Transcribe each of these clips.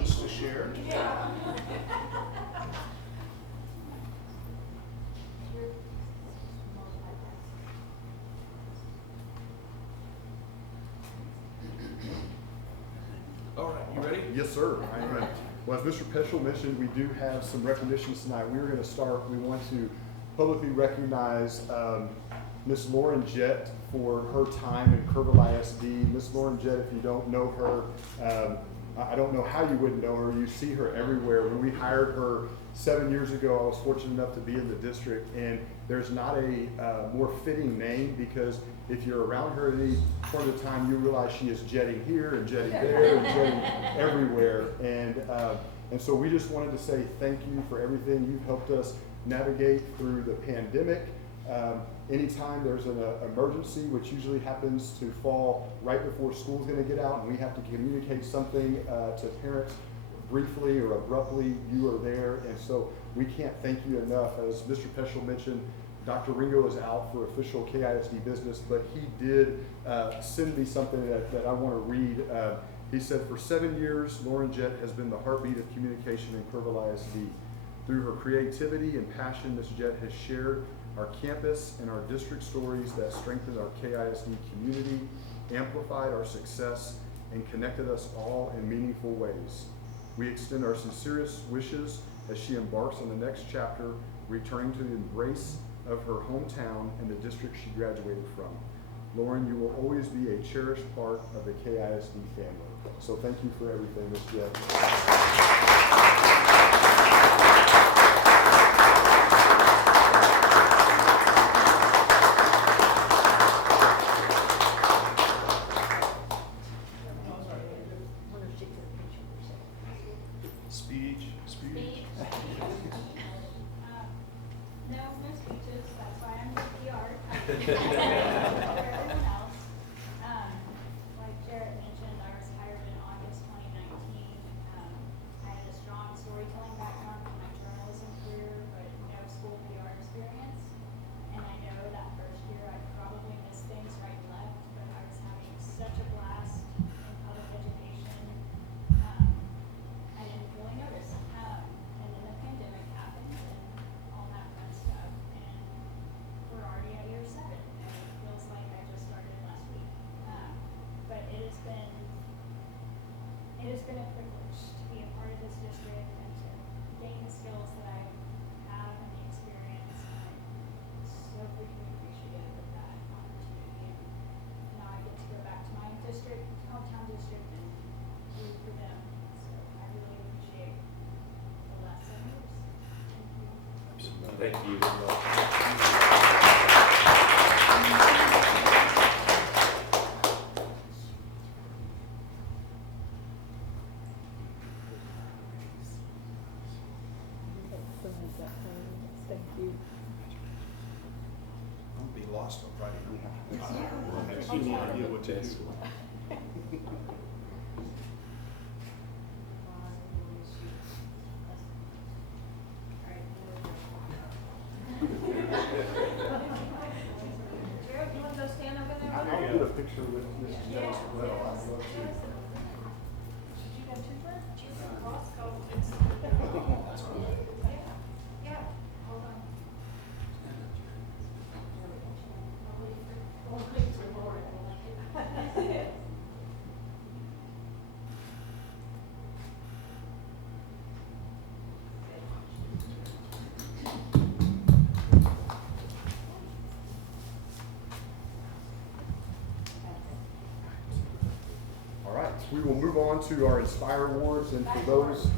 reflections to share. All right, you ready? Yes, sir. I am. Well, as Mr. Peschel mentioned, we do have some recognitions tonight. We were going to start. We want to publicly recognize Miss Lauren Jett for her time in Kerrville ISD. Miss Lauren Jett, if you don't know her, I don't know how you wouldn't know her. You see her everywhere. When we hired her 7 years ago, I was fortunate enough to be in the district, and there's not a more fitting name, because if you're around her at any point of time, you realize she is jetting here and jetting there and jetting everywhere. And so we just wanted to say thank you for everything. You've helped us navigate through the pandemic. Anytime there's an emergency, which usually happens to fall right before school's going to get out, and we have to communicate something to parents briefly or abruptly, you are there. And so we can't thank you enough. As Mr. Peschel mentioned, Dr. Ringo is out for official KISD business, but he did send me something that I want to read. He said, for 7 years, Lauren Jett has been the heartbeat of communication in Kerrville ISD. Through her creativity and passion, Ms. Jett has shared our campus and our district stories that strengthened our KISD community, amplified our success, and connected us all in meaningful ways. We extend our sincerest wishes as she embarks on the next chapter, returning to the embrace of her hometown and the district she graduated from. Lauren, you will always be a cherished part of the KISD family. So thank you for everything, Ms. Jett. Speech. No speeches, that's why I'm the PR. For everyone else. Like Jarrett mentioned, I was hired in August 2019. I had a strong storytelling background from my journalism career, but no school PR experience. And I know that first year I probably missed things right and left, but I was having such a blast in public education. I didn't really notice. And then the pandemic happened and all that fun stuff. And we're already at year 7, and it feels like I just started last week. But it has been a privilege to be a part of this district and to gain the skills that I have and the experience. And I'm so freaking appreciative of that opportunity. And now I get to go back to my district, hometown district, and root for them. So I really appreciate the last 7 years. Thank you. Thank you very much. Thank you. I'm gonna be lost on Friday night. I have no idea what to do. Jared, you want to go stand over there? I'll get a picture with Mrs. Jett as well. I'd love to. Should you go too far? Costco. Yeah, hold on. All right, we will move on to our Inspire Awards, and for those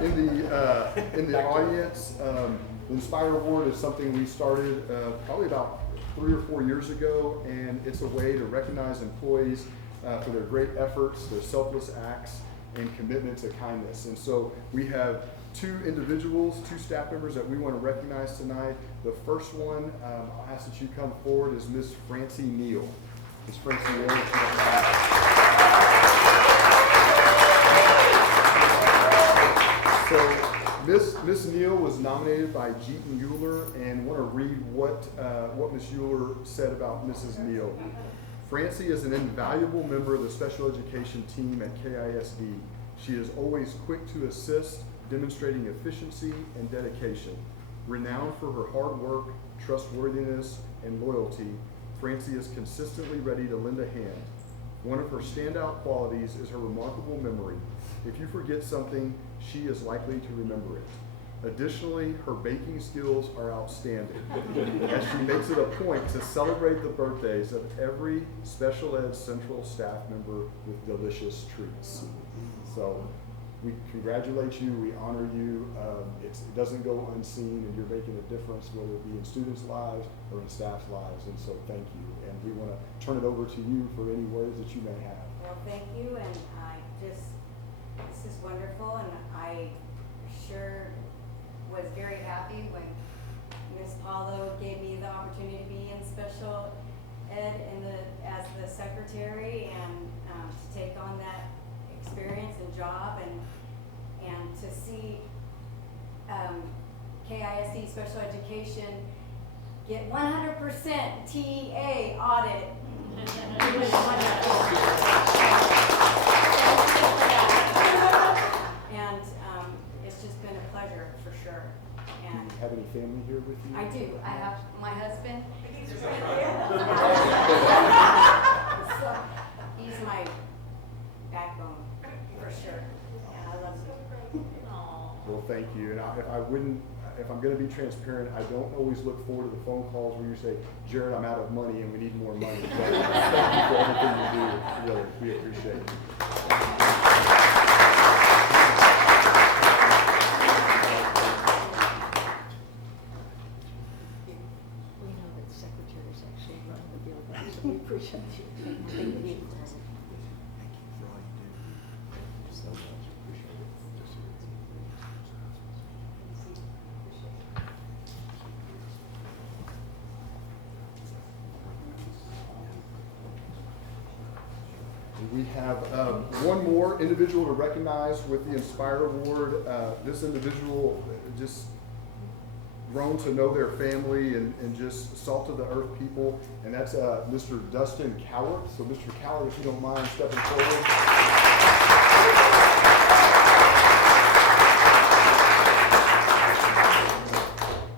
in the audience, the Inspire Award is something we started probably about 3 or 4 years ago, and it's a way to recognize employees for their great efforts, their selfless acts, and commitment to kindness. And so we have 2 individuals, 2 staff members that we want to recognize tonight. The first one, I'll ask that you come forward, is Miss Francie Neal. Ms. Francie Neal. So Miss Neal was nominated by Jeeton Euler, and want to read what Miss Euler said about Mrs. Neal. Francie is an invaluable member of the special education team at KISD. She is always quick to assist, demonstrating efficiency and dedication. Renowned for her hard work, trustworthiness, and loyalty, Francie is consistently ready to lend a hand. One of her standout qualities is her remarkable memory. If you forget something, she is likely to remember it. Additionally, her baking skills are outstanding, as she makes it a point to celebrate the birthdays of every special ed central staff member with delicious treats. So we congratulate you, we honor you. It doesn't go unseen, and you're making a difference, whether it be in students' lives or in staff's lives, and so thank you. And we want to turn it over to you for any words that you may have. Well, thank you, and this is wonderful, and I sure was very happy when Ms. Paulo gave me the opportunity to be in special ed as the secretary, and to take on that experience and job, and to see KISD Special Education get 100% TEA audit. It was wonderful. And it's just been a pleasure for sure. And Do you have any family here with you? I do. I have my husband. So, he's my backbone for sure. And I love him. Well, thank you. And if I'm going to be transparent, I don't always look forward to the phone calls where you say, Jared, I'm out of money and we need more money. But thank you for everything you do. Really, we appreciate it. We know that secretaries actually run the building, so we appreciate you. Thank you. For all you do. Thank you so much. Appreciate it. We have one more individual to recognize with the Inspire Award. This individual just grown to know their family and just salt of the earth people, and that's Mr. Dustin Cowart. So Mr. Cowart, if you don't mind stepping forward.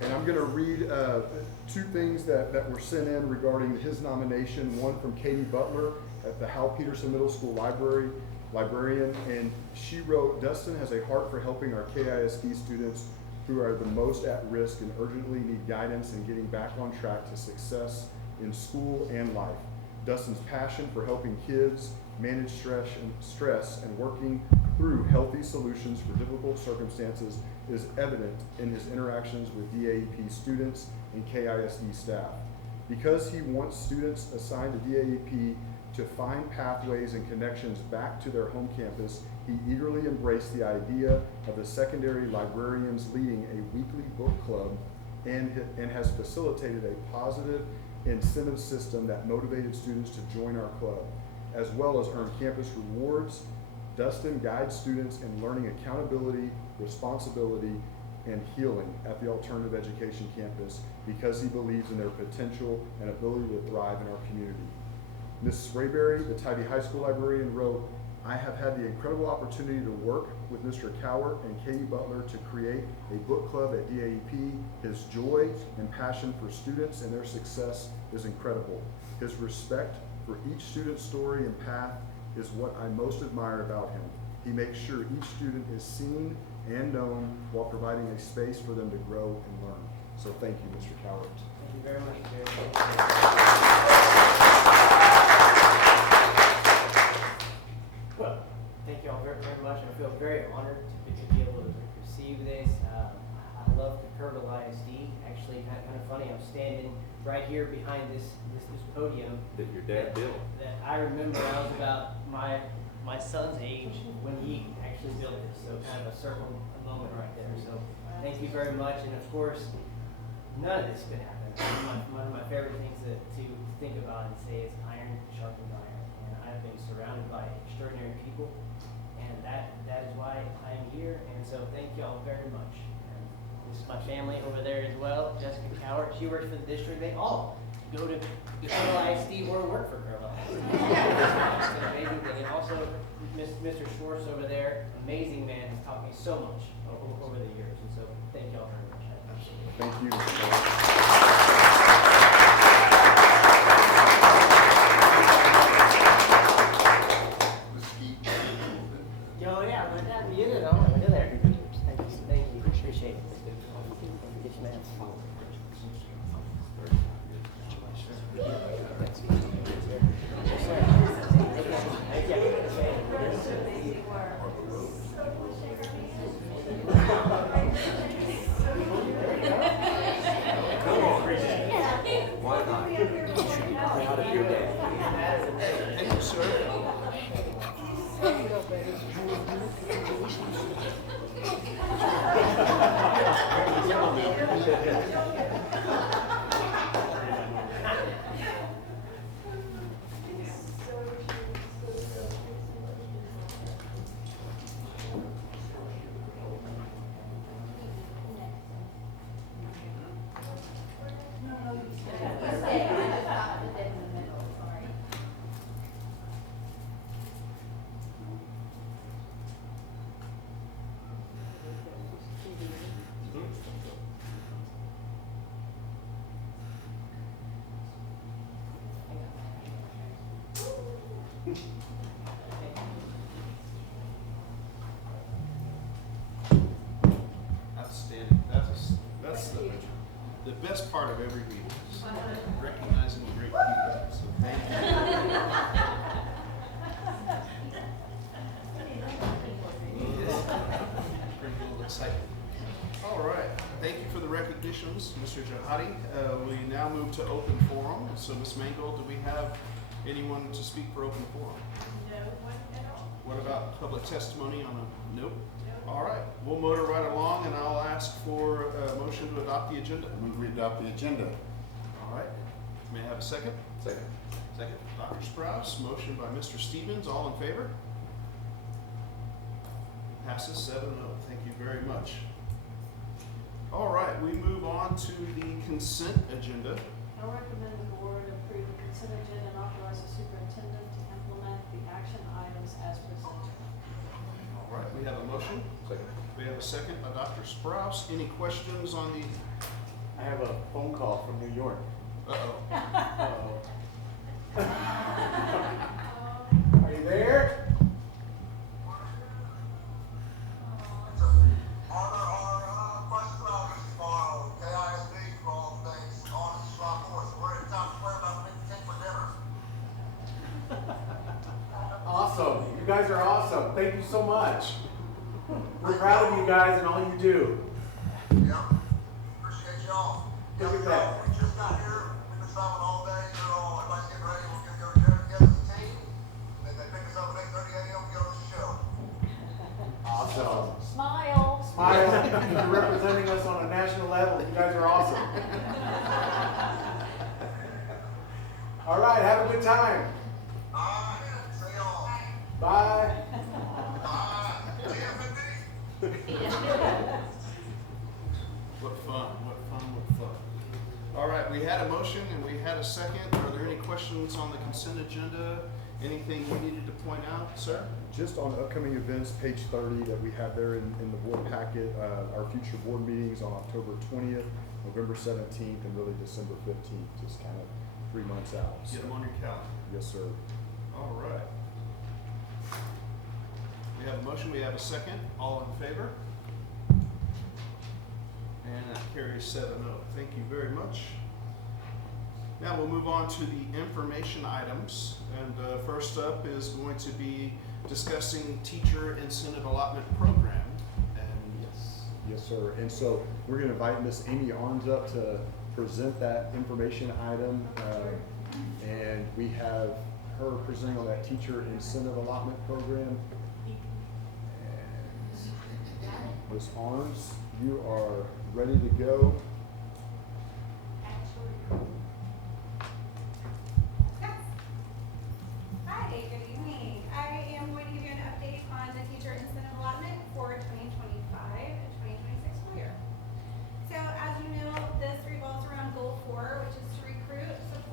And I'm going to read two things that were sent in regarding his nomination. One from Katie Butler at the Hal Peterson Middle School librarian, and she wrote, Dustin has a heart for helping our KISD students who are the most at risk and urgently need guidance in getting back on track to success in school and life. Dustin's passion for helping kids manage stress and working through healthy solutions for difficult circumstances is evident in his interactions with DAEP students and KISD staff. Because he wants students assigned to DAEP to find pathways and connections back to their home campus, he eagerly embraced the idea of the secondary librarians leading a weekly book club and has facilitated a positive incentive system that motivated students to join our club, as well as earn campus rewards. Dustin guides students in learning accountability, responsibility, and healing at the alternative education campus because he believes in their potential and ability to thrive in our community. Ms. Sprayberry, the Tybee High School librarian, wrote, I have had the incredible opportunity to work with Mr. Cowart and Katie Butler to create a book club at DAEP. His joy and passion for students and their success is incredible. His respect for each student's story and path is what I most admire about him. He makes sure each student is seen and known while providing a space for them to grow and learn. So thank you, Mr. Cowart. Thank you very much, Gary. Well, thank you all very, very much. I feel very honored to be able to receive this. I love the Kerrville ISD. Actually, kind of funny, I'm standing right here behind this podium. That your dad built. That I remember I was about my son's age when he actually built this. So kind of a circle moment right there. So thank you very much. And of course, none of this could happen. One of my favorite things to think about and say is iron sharpens iron. And I've been surrounded by extraordinary people, and that is why I am here. And so thank you all very much. And this is my family over there as well. Jessica Cowart, she works for the district. They all go to Kerrville ISD or work for Kerrville. It's an amazing thing. And also, Mr. Schwartz over there, amazing man, has taught me so much over the years. And so, thank y'all very much. Thank you. Oh, yeah, but that, you didn't know. Look at there. Thank you. Appreciate it. Get your man. Thank you, sir. Outstanding. That's the best part of every meeting, is recognizing great people. So thank you. Pretty cool, exciting. All right. Thank you for the recognitions, Mr. Jahadi. We now move to open forum. So, Ms. Mangold, do we have anyone to speak for open forum? No one at all. What about public testimony on a nope? All right, we'll motor right along, and I'll ask for a motion to adopt the agenda. I move we adopt the agenda. All right, may I have a second? Second. Second, Dr. Sprouse, motion by Mr. Stevens, all in favor? Passes 7-0, thank you very much. All right, we move on to the consent agenda. I recommend the board approve the consent agenda and authorize the superintendent to implement the action items as presented. All right, we have a motion. Second. We have a second by Dr. Sprouse. Any questions on the, I have a phone call from New York. uh-oh. Are you there? Awesome. You guys are awesome. Thank you so much. We're proud of you guys and all you do. Yeah, appreciate y'all. Look at that. We just got here, we've been traveling all day, you're all, everybody's getting ready, we're gonna go to dinner together as a team. Then they pick us up at 8:30 a.m. to go to the show. Awesome. Smile. Smile. You're representing us on a national level. You guys are awesome. All right, have a good time. See y'all. Bye. Bye. TFND. What fun, what fun, what fun. All right, we had a motion and we had a second. Are there any questions on the consent agenda? Anything you needed to point out, sir? Just on upcoming events, page 30 that we have there in the board packet, our future board meetings on October 20th, November 17th, and really December 15th, just kind of 3 months out. Get them on your calendar. Yes, sir. All right. We have a motion, we have a second. All in favor? And that carries 7-0. Thank you very much. Now we'll move on to the information items. And first up is going to be discussing teacher incentive allotment program. And Yes, sir. And so we're going to invite Miss Amy Arns up to present that information item. And we have her presenting on that teacher incentive allotment program. And Ms. Arns, you are ready to go. Hi, good evening. I am going to give you an update on the teacher incentive allotment for 2025-2026 school year. So as you know, this revolves around goal 4, which is to recruit, support,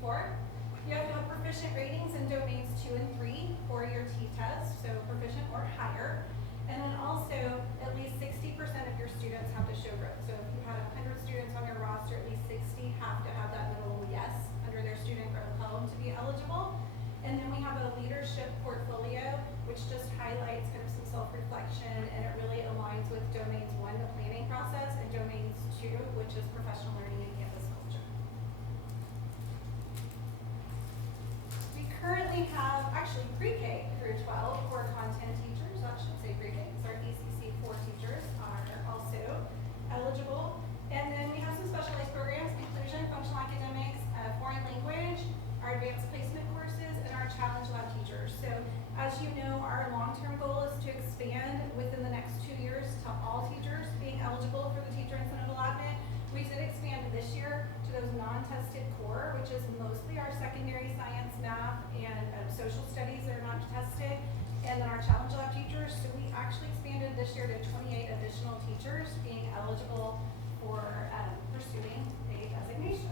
2024. You have to have proficient ratings in domains 2 and 3 for your T-test, so proficient or higher. And then also, at least 60% of your students have to show growth. So if you had 100 students on your roster, at least 60 have to have that minimum yes under their student growth column to be eligible. And then we have a leadership portfolio, which just highlights kind of some self-reflection, and it really aligns with domains 1, the planning process, and domains 2, which is professional learning and campus culture. We currently have actually pre-K through 12 core content teachers. I should say pre-K because our ECC 4 teachers are also eligible. And then we have some specialized programs: inclusion, functional academics, foreign language, our advanced placement courses, and our challenge lab teachers. So as you know, our long-term goal is to expand within the next 2 years to all teachers being eligible for the teacher incentive allotment. We did expand this year to those non-tested core, which is mostly our secondary science, math, and social studies that are not tested, and then our challenge lab teachers. So we actually expanded this year to 28 additional teachers being eligible for pursuing a designation.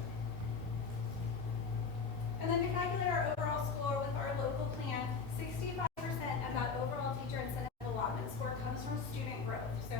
And then to calculate our overall score with our local plan, 65% of that overall teacher incentive allotment score comes from student growth. So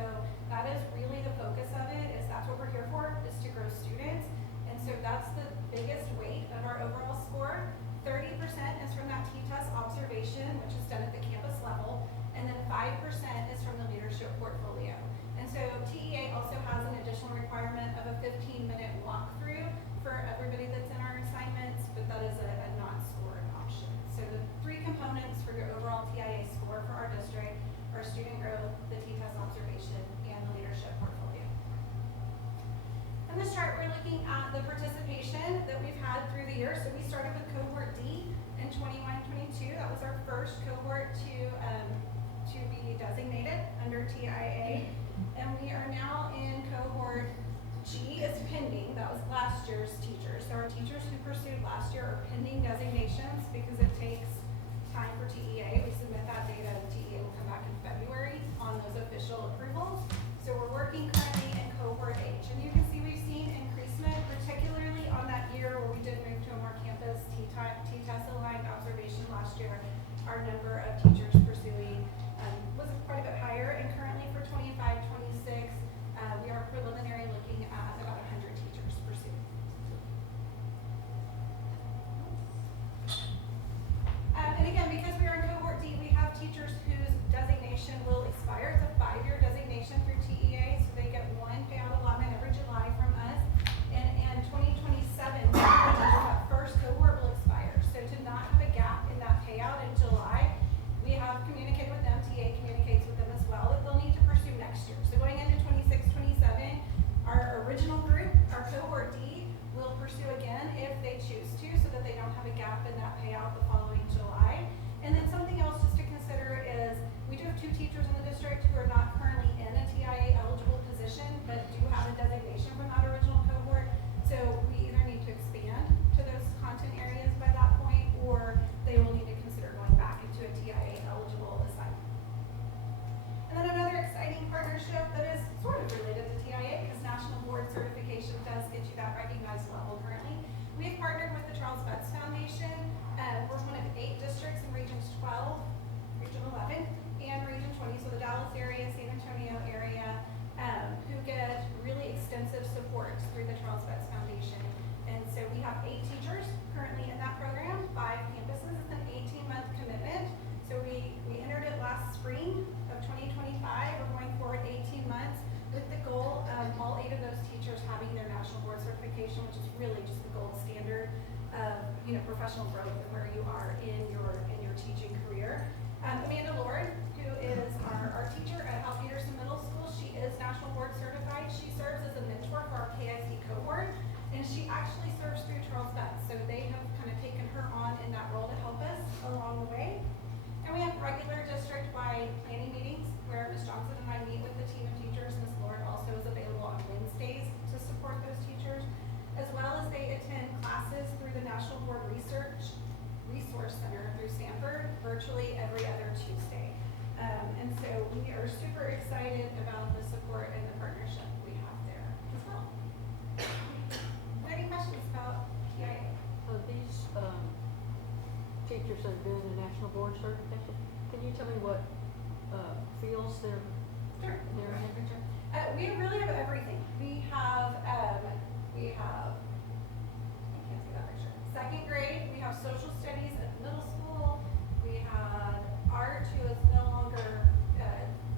that is really the focus of it, is that's what we're here for, is to grow students. And so that's the biggest weight of our overall score. 30% is from that T-test observation, which is done at the campus level, and then 5% is from the leadership portfolio. And so TEA also has an additional requirement of a 15-minute walkthrough for everybody that's in our assignments, but that is a non-scored option. So the 3 components for your overall TIA score for our district are student growth, the T-test observation, and the leadership portfolio. In this chart, we're looking at the participation that we've had through the year. So we started with cohort D in 21-22. That was our first cohort to be designated under TIA. And we are now in cohort G is pending. That was last year's teachers. So our teachers who pursued last year are pending designations because it takes time for TEA. We submit that data and TEA will come back in February on those official approvals. So we're working currently in cohort H. And you can see we've seen increasement, particularly on that year where we did move to a more campus T-test aligned observation last year. Our number of teachers pursuing was quite a bit higher, and currently for 25-26, we are preliminary looking at about 100 teachers pursuing. And again, because we are in cohort D, we have teachers whose designation will expire. It's a 5-year designation through TEA, so they get 1 payout allotment every July from us. And 2027, that first cohort will expire. So to not have a gap in that payout in July, we have communicated with them, TA communicates with them as well, that they'll need to pursue next year. So going into 26-27, our original group, our cohort D, will pursue again if they choose to, so that they don't have a gap in that payout the following July. And then something else just to consider is we do have 2 teachers in the district who are not currently in a TIA eligible position, but do have a designation from that original cohort. So we either need to expand to those content areas by that point, or they will need to consider going back into a TIA eligible assignment. And then another exciting partnership that is sort of related to TIA, because National Board Certification does get you that recognized level currently. We have partnered with the Charles Betts Foundation. We're one of 8 districts in Regions 12, Region 11, and Region 20, so the Dallas area, San Antonio area, who get really extensive support through the Charles Betts Foundation. And so we have 8 teachers currently in that program, 5 campuses. It's an 18-month commitment. So we entered it last spring of 2025. We're going forward 18 months with the goal of all 8 of those teachers having their national board certification, which is really just the gold standard of professional growth and where you are in your teaching career. Amanda Lord, who is our teacher at Al Peterson Middle School, she is national board certified. She serves as a mentor for our KIC cohort, and she actually serves through Charles Betts. So they have kind of taken her on in that role to help us along the way. And we have regular district-wide planning meetings where Ms. Johnson and I meet with the team of teachers. Ms. Lord also is available on Wednesdays to support those teachers, as well as they attend classes through the National Board Resource Center through Stanford virtually every other Tuesday. And so we are super excited about the support and the partnership we have there as well. Any questions about PIA? These board certification. Can you tell me what, fields they're Sure. in? We really have everything. We have, I can't see that picture. Second grade, we have social studies at middle school. We have art, who is no longer,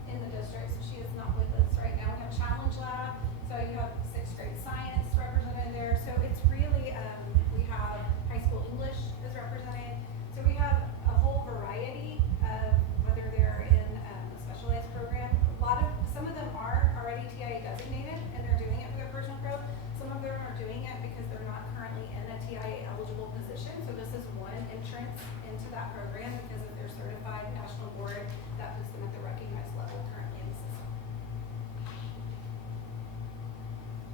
in the district, so she is not with us right now. We have challenge lab, so you have sixth grade science represented there. So it's really, we have high school English is represented. So we have a whole variety of, whether they're in a specialized program. Some of them are already TIA designated and they're doing it for their personal growth. Some of them are doing it because they're not currently in a TIA eligible position. So this is one entrance into that program because if they're certified national board, that puts them at the recognized level currently in the system.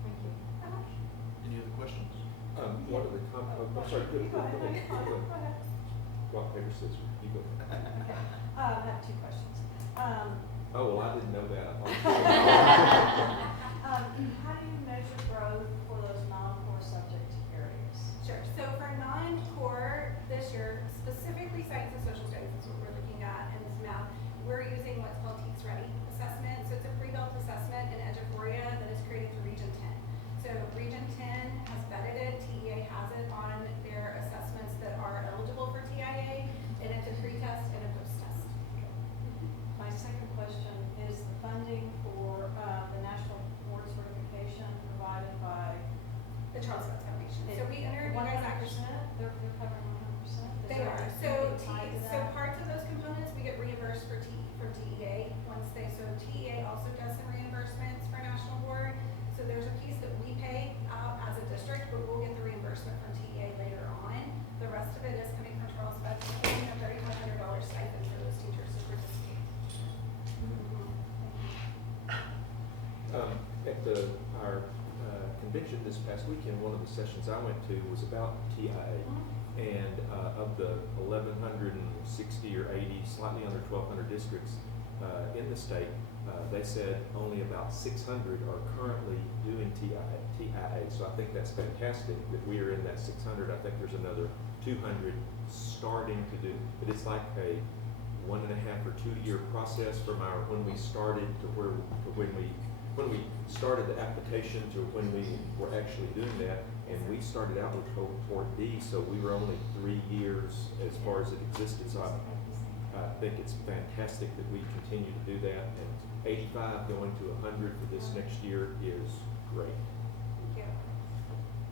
Thank you. Any other questions? One of the I'm sorry, go You go ahead, no, you're fine. ahead. Go ahead. Rock, paper, scissors, you go. Okay, I have two questions. Oh, well, I didn't know that. I thought- How do you measure growth for those non-core subject areas? Sure. So for non-core this year, specifically science and social studies is what we're looking at, and this math, we're using what's called TEKS Ready assessment. So it's a pre-built assessment in Eduphoria that is created through Region 10. So Region 10 has vetted it, TEA has it on their assessments that are eligible for TIA, and it's a pre-test and a post-test. My second question is the funding for, the national board certification provided by. The Charles Vance Foundation. So we entered, you guys actually. 100%, they're covering 100%? They are. So parts of those components, we get reimbursed for TEA once they, so TEA also does some reimbursements for national board. So there's a piece that we pay out as a district, but we'll get the reimbursement from TEA later on. The rest of it is coming from Charles Vance, paying a $3,500 stipend for those teachers to participate. At our convention this past weekend, one of the sessions I went to was about TIA. And of the 1,160 or 80, slightly under 1,200 districts in the state, they said only about 600 are currently doing TIA. So I think that's fantastic that we are in that 600. I think there's another 200 starting to do, but it's like a 1.5 or 2 year process from when we started to when we started the application to when we were actually doing that. And we started out with cohort D, so we were only 3 years as far as it existed. So I think it's fantastic that we continue to do that. And 85 going to 100 for this next year is great. Thank you.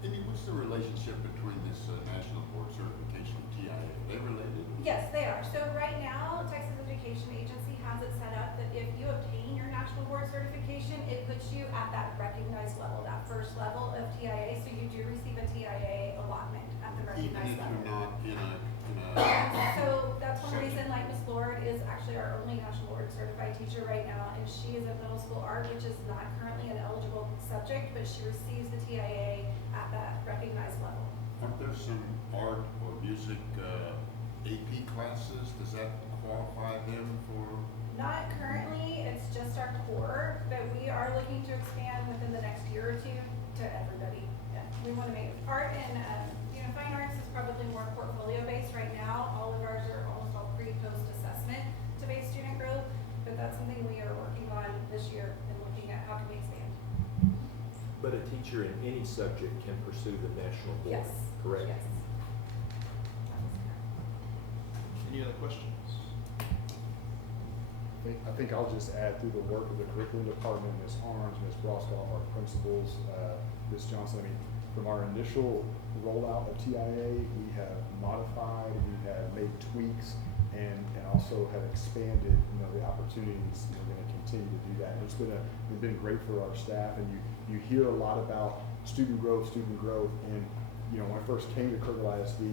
Amy, what's the relationship between this national board certification and TIA? Are they related? Yes, they are. So right now, Texas Education Agency has it set up that if you obtain your national board certification, it puts you at that recognized level, that first level of TIA. So you do receive a TIA allotment at the Even recognized if level. you're not in a So that's one reason, like Ms. Lord is actually our only national board certified teacher right now, and she is at middle school art, which is not currently an eligible subject, but she receives the TIA at that recognized level. Aren't there some art or music AP classes? Does that qualify them for? Not currently, it's just our core, but we are looking to expand within the next year or two to everybody. Yeah, we want to make art and, fine arts is probably more portfolio based right now. All of ours are almost all pre-post assessment to base student growth, but that's something we are working on this year and looking at how can we expand. But a teacher in any subject can pursue the national board, Yes. correct? Yes. Any other questions? I think I'll just add through the work of the curriculum department, Ms. Arns, Ms. Broskoff, our principals, Ms. Johnson. I mean, from our initial rollout of TIA, we have modified, we have made tweaks, and also have expanded, the opportunities. We're going to continue to do that. And it's been great for our staff. And you hear a lot about student growth, and when I first came to Kerrville ISD,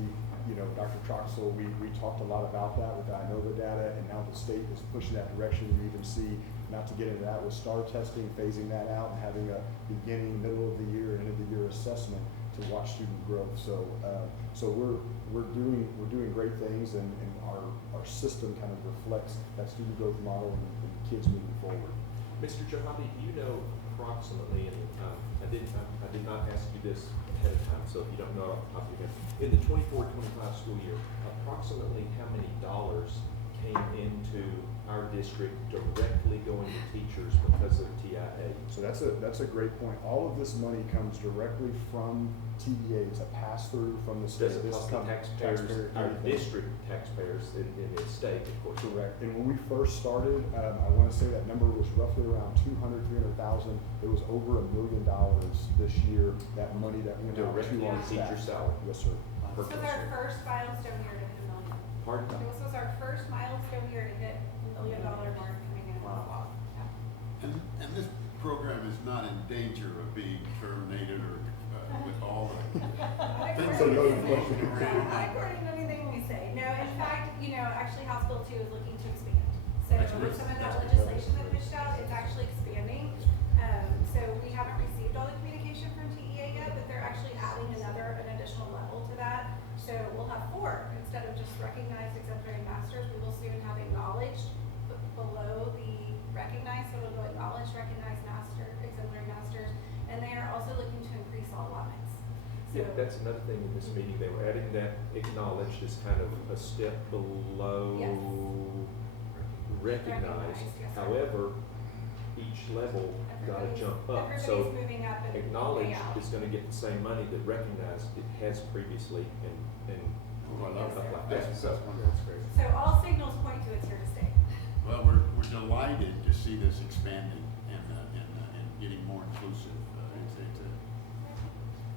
Dr. Troxel, we talked a lot about that with the INOVA data, and now the state is pushing that direction. You even see, not to get into that, with STAR testing, phasing that out and having a beginning, middle of the year, end of the year assessment to watch student growth. So we're doing great things, and our system kind of reflects that student growth model and kids moving forward. Mr. Jahadi, do you know approximately, and I did not ask you this ahead of time, so if you don't know off the top of your head, in the 24-25 school year, approximately how many dollars came into our district directly going to teachers because of TIA? So that's a great point. All of this money comes directly from TDA. It's a pass-through from the state. Does it This cost the comes- taxpayers, our anything. district taxpayers in the state, of course? Correct. And when we first started, I want to say that number was roughly around 300,000. It was over $1 million this year, that money that went out Directly to on our teacher staff. salary. Yes, sir. This was our first milestone year to hit $1 million. Pardon? This was our first milestone year to hit $1 million mark coming in. Wow. Yeah. And this program is not in danger of being terminated or with all the things So that no are question. going Not around. according to anything we say. No, in fact, actually House Bill 2 is looking to expand. So That's with great. some of that That's legislation that pushed out, it's actually expanding. So we haven't received all the communication from TEA yet, but they're actually adding an additional level to that. So we'll have 4 instead of just recognized exemplary masters. We will soon have acknowledged below the recognized, so it'll go acknowledged, recognized master, exemplary masters, and they are also looking to increase all allotments. Yeah, that's another thing in this meeting, they were adding that acknowledged as kind of a step below Yes. recognized. Recognized, yes, sir. However, each level gotta Everybody's- jump up, everybody's so moving up and way acknowledged out. is gonna get the same money that recognized it has previously and Oh, I love up that. like that, That's so wonderful. that's great. So all signals point to it's here to stay. Well, we're delighted to see this expanding and getting more inclusive.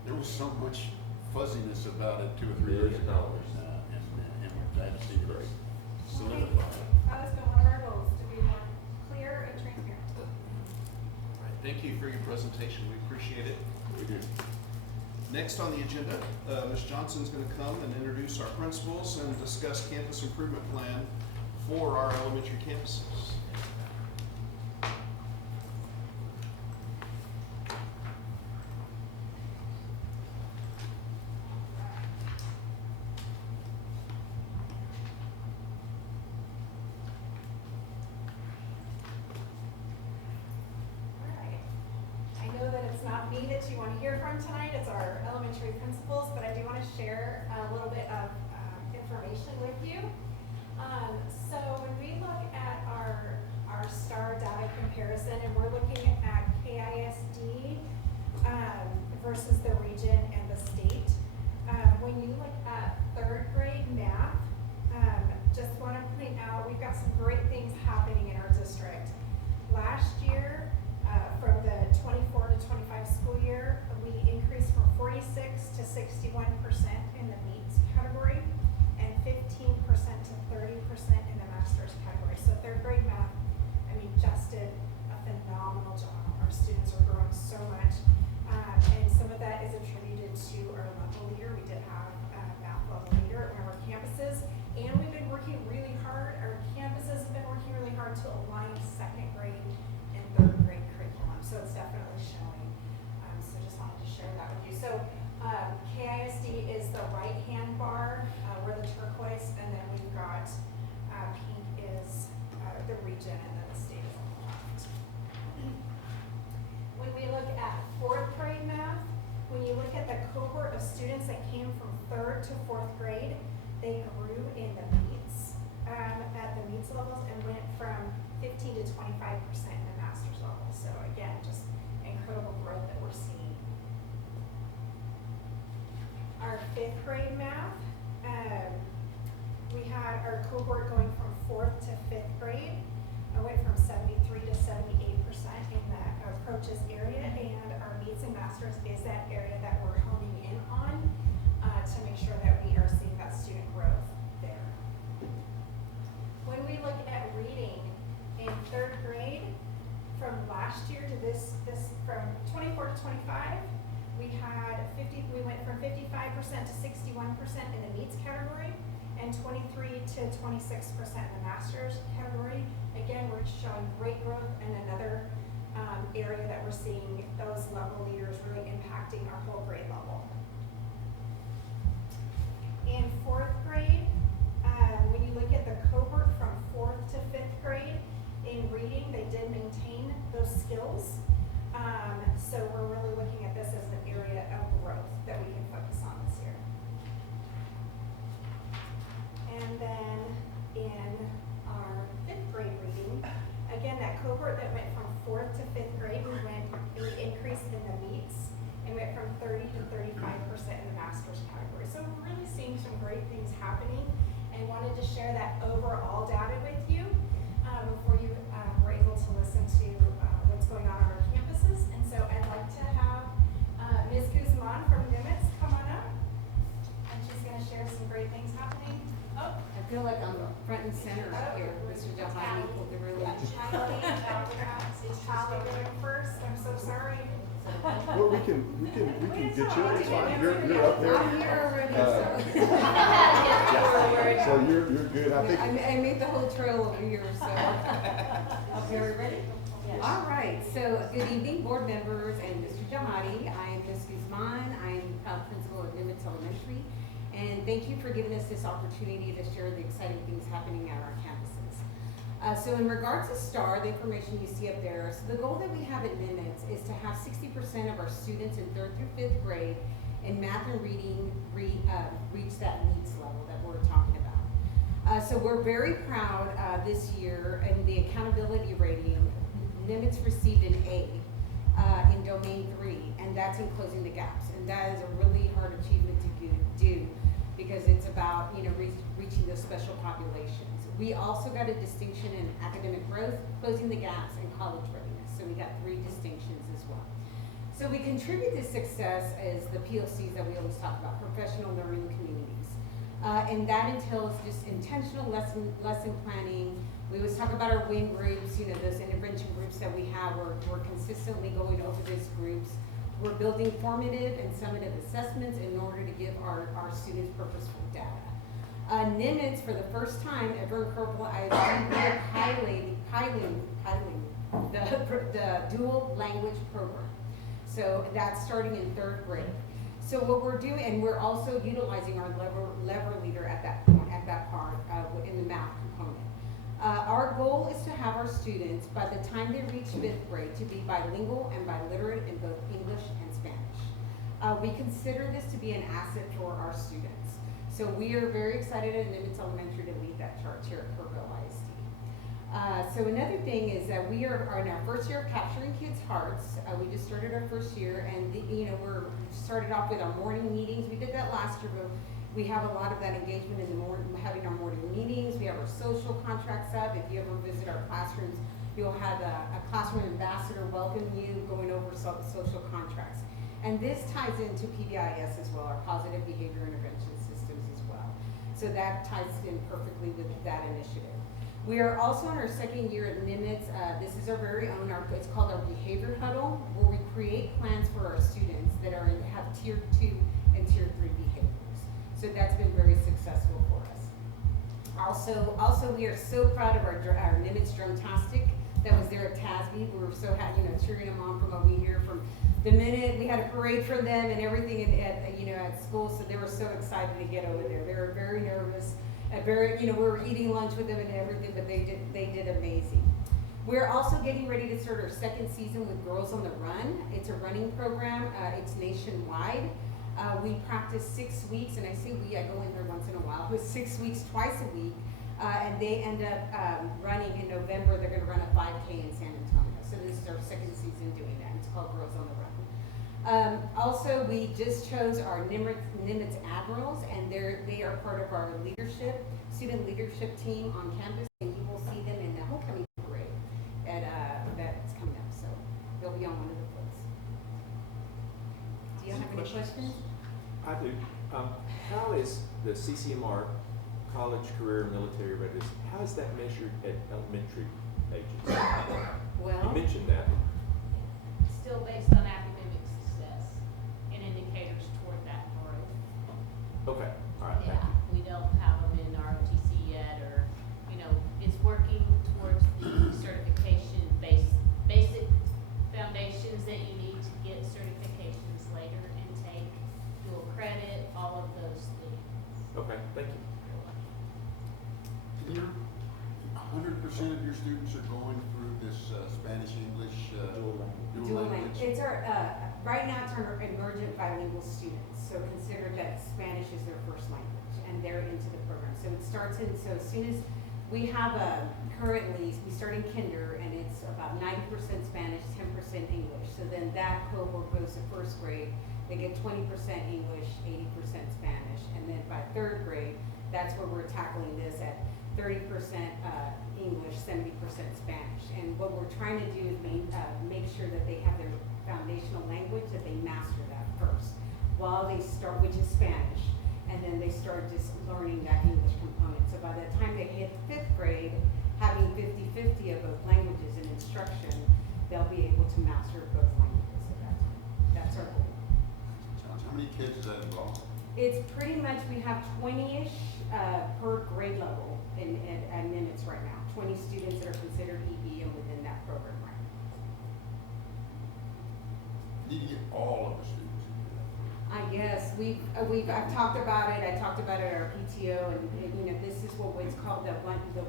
There was so much fuzziness about it 2 or 3 years $1 ago. million. And we're glad to see Great. it solidified. That has been one of our goals, to be more clear and transparent. All right, thank you for your presentation. We appreciate it. We do. Next on the agenda, Ms. Johnson's going to come and introduce our principals and discuss campus improvement plan for our elementary campuses. Alright. I know that it's not me that you want to hear from tonight, it's our elementary principals, but I do want to share a little bit of information with you. So when we look at our STAR data comparison, and we're looking at KISD versus the region and the state, when you look at 3rd grade math, just want to point out, we've got some great things happening in our district. Last year, from the 24 to 25 school year, we increased from 46 to 61% in the meets category and 15% to 30% in the masters category. So 3rd grade math, just did a phenomenal job. Our students are growing so much. And some of that is attributed to our level leader. We did have a math level leader at one of our campuses. And we've been working really hard, our campuses have been working really hard to align 2nd grade and 3rd grade curriculum. So it's definitely showing. So just wanted to share that with you. So KISD is the right-hand bar, we're the turquoise, and then we've got pink is the region, and then the state is on the left. When we look at 4th grade math, when you look at the cohort of students that came from 3rd to 4th grade, they grew in the meets, at the meets levels, and went from 15 to 25% in the master's level. So again, just incredible growth that we're seeing. Our 5th grade math, we had our cohort going from 4th to 5th grade. I went from 73 to 78% in that approaches area, and our meets and masters is that area that we're honing in on to make sure that we are seeing that student growth there. When we look at reading in 3rd grade, from last year to this from 24 to 25, we went from 55% to 61% in the meets category, and 23 to 26% in the master's category. Again, we're showing great growth, and another area that we're seeing those level leaders really impacting our whole grade level. In 4th grade, when you look at the cohort from 4th to 5th grade, in reading, they did maintain those skills. So we're really looking at 30 to 35% in the master's category. So we're really seeing some great things happening, and wanted to share that overall data with you before you were able to listen to what's going on our campuses. And so I'd like to have Ms. Guzman from Nimitz come on up, and she's going to share some great things happening. Oh, I feel like I'm front and center here, Mr. Jahani, with the really. Tally going first. I'm so sorry. Well, we can get you, it's fine, you're up there. I'm here already, So you're good, I think. I made the whole trail over here, so. Okay, are we ready? Yes. All right, so good evening, board members and Mr. Jahadi. I am Ms. Guzman. I am proud principal of Nimitz Elementary. And thank you for giving us this opportunity to share the exciting things happening at our campuses. So in regards to STAR, the information you see up there, so the goal that we have at Nimitz is to have 60% of our students in 3rd through 5th grade in math and reading reach that needs level that we're talking about. So we're very proud this year in the accountability rating. Nimitz received an A in domain 3, and that's in closing the gaps. And that is a really hard achievement to do because it's about reaching those special populations. We also got a distinction in academic growth, closing the gaps, and college readiness. So we got 3 distinctions as well. So we contribute this success as the PLCs that we always talk about, professional learning communities. And that entails just intentional lesson planning. We always talk about our WIN groups, those intervention groups that we have. We're consistently going over these groups. We're building formative and summative assessments in order to give our students purposeful data. Nimitz, for the first time ever in Kerrville, we are piloting the dual language program. So that's starting in 3rd grade. So what we're doing, and we're also utilizing our lever leader at that point, part in the math component. Our goal is to have our students, by the time they reach 5th grade, to be bilingual and biliterate in both English and Spanish. We consider this to be an asset for our students. So we are very excited at Nimitz Elementary to lead that charge here at Kerrville ISD. So another thing is that we are in our first year of capturing kids' hearts. We just started our first year, and we're started off with our morning meetings. We did that last year, but we have a lot of that engagement in the morning, having our morning meetings. We have our social contracts up. If you ever visit our classrooms, you'll have a classroom ambassador welcome you, going over social contracts. And this ties into PBIS as well, our positive behavior intervention systems as well. So that ties in perfectly with that initiative. We are also in our 2nd year at Nimitz. This is our very own, it's called our Behavior Huddle, where we create plans for our students that have Tier 2 and Tier 3 behaviors. So that's been very successful for us. Also, we are so proud of our Nimitz Drumtastic that was there at TASB. We were so happy, cheering them on from what we hear from the minute we had a parade for them and everything at school. So they were so excited to get over there. They were very nervous. We were eating lunch with them and everything, but they did amazing. We're also getting ready to start our 2nd season with Girls on the Run. It's a running program. It's nationwide. We practice 6 weeks, and I say we, I go in there once in a while, but 6 weeks, twice a week. And they end up running in November. They're going to run a 5K in San Antonio. So this is our 2nd season doing that. It's called Girls on the Run. Also, we just chose our Nimitz Admirals, and they are part of our student leadership team on campus, and you will see them in the homecoming parade that's coming up. So they'll be on one of the floats. Do you have any questions? I do. How is the CCMR, College Career Military Readiness, how is that measured at elementary ages? Well, You mentioned that. Still based on academic success and indicators toward that growth. Okay, all right, thank Yeah, you. we don't have them in our OTC yet, or, it's working towards the certification basic foundations that you need to get certifications later, intake, dual credit, all of those things. Okay, thank you. 100% of your students are going through this Spanish-English dual language. It's our right now it's our emergent bilingual students. So consider that Spanish is their first language, and they're into the program. So it starts as soon as We have currently, we start in kinder and it's about 90% Spanish, 10% English. So then that cohort goes to first grade, they get 20% English, 80% Spanish. And then by third grade, that's where we're tackling this at 30% English, 70% Spanish. And what we're trying to do is make sure that they have their foundational language, that they master that first while they start, which is Spanish. And then they start just learning that English component. So by the time they hit 5th grade, having 50-50 of both languages in instruction, they'll be able to master both languages. So that's our goal. How many kids is that involved? It's pretty much, we have 20-ish per grade level in minutes right now. 20 students that are considered EB and within that program right now. You need to get all of the students. I guess I've talked about it. I talked about it at our PTO, and you know, this is what it's called the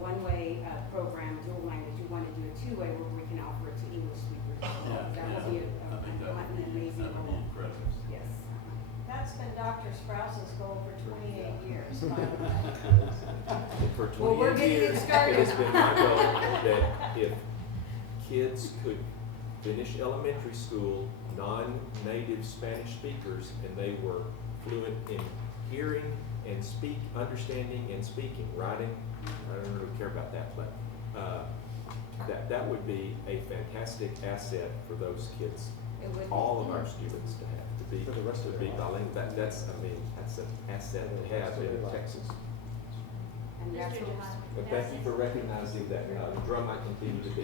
one-way program, dual language. You want to do a two-way where we can offer it to English speakers. That would be an amazing goal. Yes. That's been Dr. Sprouse's goal for 28 years. For Well, we're 28 getting it years, started. it has been my goal that if kids could finish elementary school non-native Spanish speakers and they were fluent in hearing and understanding and speaking, writing, I don't really care about that, but that would be a fantastic asset for those kids. It would. All of our students to have to be For the rest of their life. bilingual. That's an asset to have in Texas. And that's Mr. what Johnson. And thank you for recognizing that. The drum might continue to be.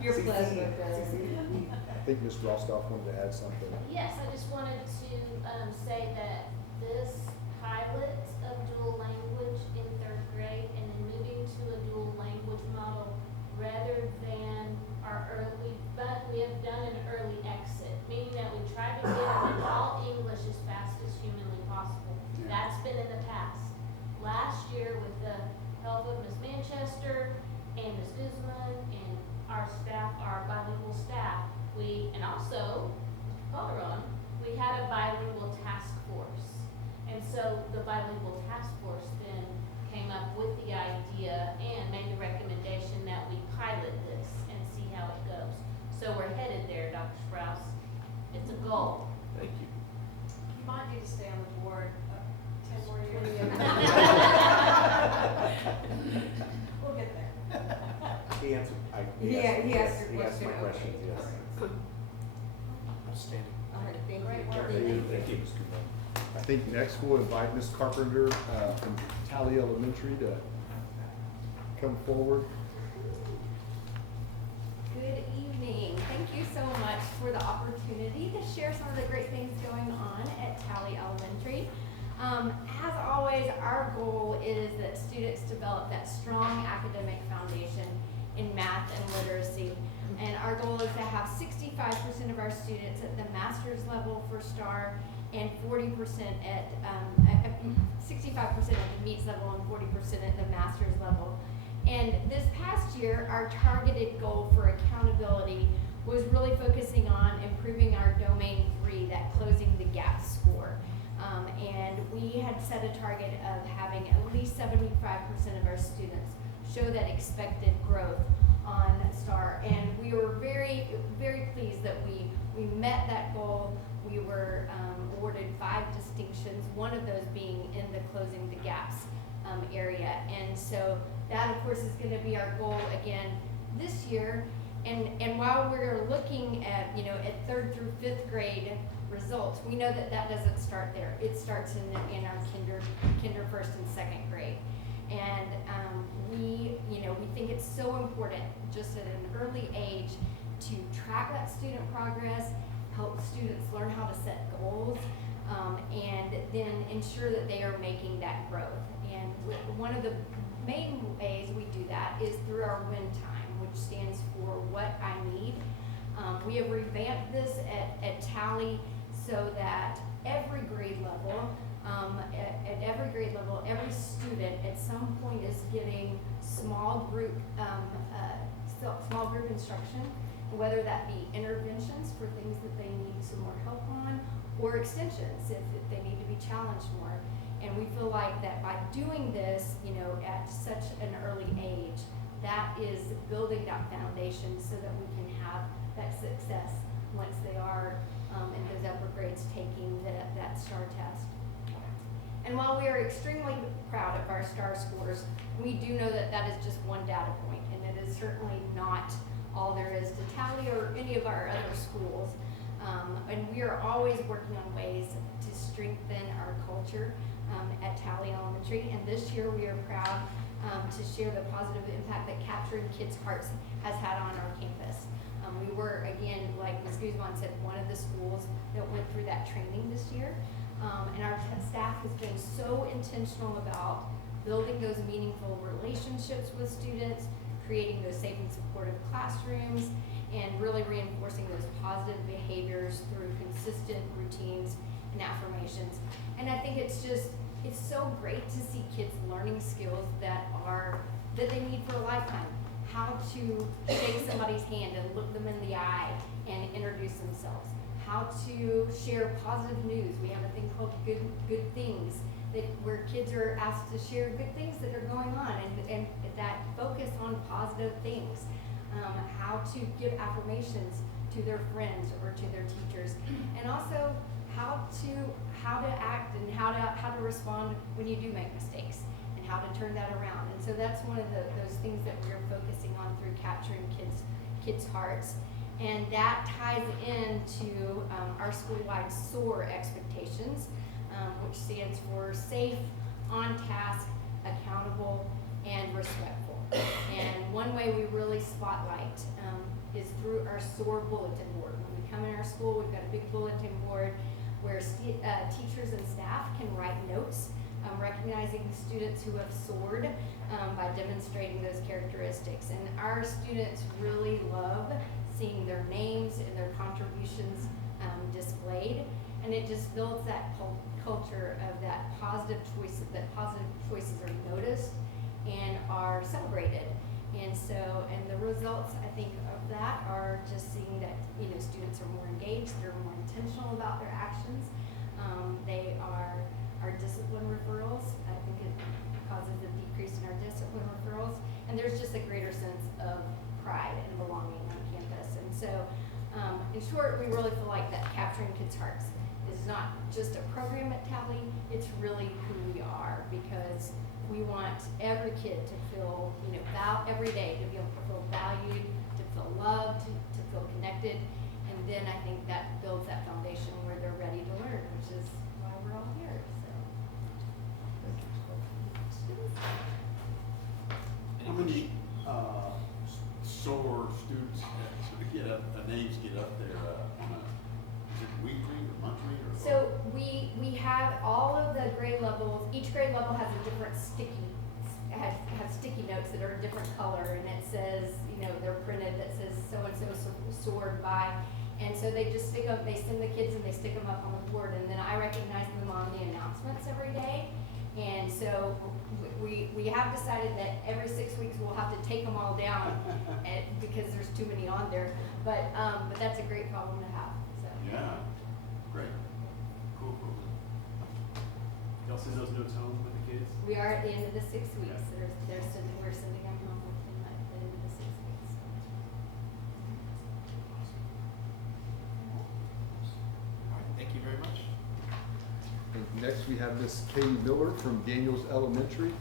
Your pleasure. I think Ms. Rostoff wanted to add something. Yes, I just wanted to say that this pilot of dual language in 3rd grade and then moving to a dual language model rather than our early, but we have done an early exit, meaning that we try to get them all English as fast as humanly possible. That's been in the past. Last year, with the help of Ms. Manchester and Ms. Guzman and our staff, our bilingual staff, and also Calderon, we had a bilingual task force. And so the bilingual task force then came up with the idea and made the recommendation that we pilot this and see how it goes. So we're headed there, Dr. Sprouse. It's a goal. Thank you. You might need to stay on the board 10 more years. We'll get there. He answered, He asked your he asked my question, okay. questions, yes. Outstanding. All right, thank Great you. work. Thank you. I think next we'll invite Ms. Carpenter from Tally Elementary to come forward. Good evening. Thank you so much for the opportunity to share some of the great things going on at Tally Elementary. As always, our goal is that students develop that strong academic foundation in math and literacy. And our goal is to have 65% of our students at the master's level for STAR and 40% at 65% at the MEETS level and 40% at the master's level. And this past year, our targeted goal for accountability was really focusing on improving our domain 3, that closing the gap score. And we had set a target of having at least 75% of our students show that expected growth on STAR. And we were very, very pleased that we met that goal. We were awarded 5 distinctions, one of those being in the closing the gaps area. And so that, of course, is going to be our goal again this year. And while we're looking at, at 3rd through 5th grade results, we know that that doesn't start there. It starts in our kinder 1st and 2nd grade. And we think it's so important just at an early age to track that student progress, help students learn how to set goals, and then ensure that they are making that growth. And one of the main ways we do that is through our WIN time, which stands for What I Need. We have revamped this at Tally so that every grade level, every student at some point is getting small group instruction, whether that be interventions for things that they need some more help on, or extensions if they need to be challenged more. And we feel like that by doing this, you know, at such an early age, that is building that foundation so that we can have that success once they are in those upper grades taking that STAR test. And while we are extremely proud of our STAR scores, we do know that that is just one data point, and it is certainly not all there is to Tally or any of our other schools. And we are always working on ways to strengthen our culture at Tally Elementary. And this year we are proud to share the positive impact that Capturing Kids' Hearts has had on our campus. We were, again, like Ms. Guzman said, one of the schools that went through that training this year. And our staff has been so intentional about building those meaningful relationships with students, creating those safe and supportive classrooms, and really reinforcing those positive behaviors through consistent routines and affirmations. And I think it's so great to see kids learning skills that they need for a lifetime. How to shake somebody's hand and look them in the eye and introduce themselves. How to share positive news. We have a thing called good things, where kids are asked to share good things that are going on and that focus on positive things. How to give affirmations to their friends or to their teachers, and also how to act and how to respond when you do make mistakes, and how to turn that around. And so that's one of those things that we're focusing on through Capturing Kids' Hearts. And that ties into our school-wide SOAR expectations, which stands for safe, on task, accountable, and respectful. And one way we really spotlight is through our SOAR bulletin board. When we come in our school, we've got a big bulletin board where teachers and staff can write notes recognizing students who have soared by demonstrating those characteristics. And our students really love seeing their names and their contributions displayed, and it just builds that culture of that positive choices are noticed and are celebrated. And the results, I think, of that are just seeing that, you know, students are more engaged, they're more intentional about their actions. They are our discipline referrals. I think it causes a decrease in our discipline referrals, and there's just a greater sense of pride and belonging on campus. And so, in short, we really feel like that Capturing Kids' Hearts is not just a program at Tally, it's really who we are, because we want every kid to feel, you know, every day to be able to feel valued, to feel loved, to feel connected. And then I think that builds that foundation where they're ready to learn, which is why we're all here. How many SOAR students names get up there on is it weekly or monthly or? So we have all of the grade levels. Each grade level has a different have sticky notes that are a different color, and it says, you know, they're printed that says so and so soared by. And so they just stick up. They send the kids and they stick them up on the board, and then I recognize them on the announcements every day. And so we have decided that every 6 weeks we'll have to take them all down because there's too many on there. But that's a great problem to have. So. Yeah, great, cool. Y'all send those notes home with the kids? We are at the end of the 6 weeks. Yeah. We're sending them home at the end of the 6 weeks. All right, thank you very much. And next we have Miss Katie Miller from Daniels Elementary.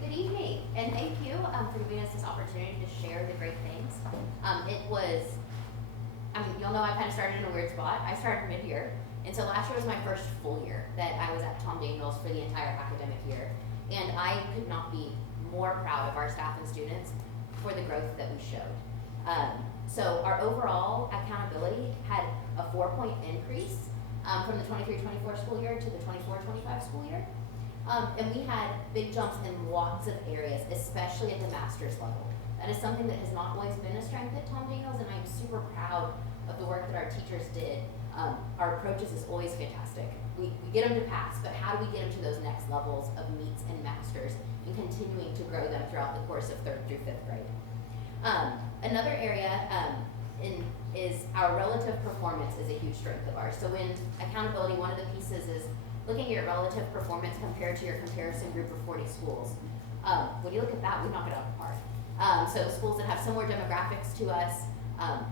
Good evening, and thank you for giving us this opportunity to share the great things. You'll know I kind of started in a weird spot. I started mid-year, and so last year was my first full year that I was at Tom Daniels for the entire academic year. And I could not be more proud of our staff and students for the growth that we showed. So our overall accountability had a 4-point increase from the 23-24 school year to the 24-25 school year. And we had big jumps in lots of areas, especially at the master's level. That is something that has not always been a strength at Tom Daniels, and I'm super proud of the work that our teachers did. Our approaches is always fantastic. We get them to pass, but how do we get them to those next levels of meets and masters and continuing to grow them throughout the course of 3rd through 5th grade? Another area is our relative performance is a huge strength of ours. So in accountability, one of the pieces is looking at your relative performance compared to your comparison group of 40 schools. When you look at that, we knock it out of the park. So schools that have similar demographics to us,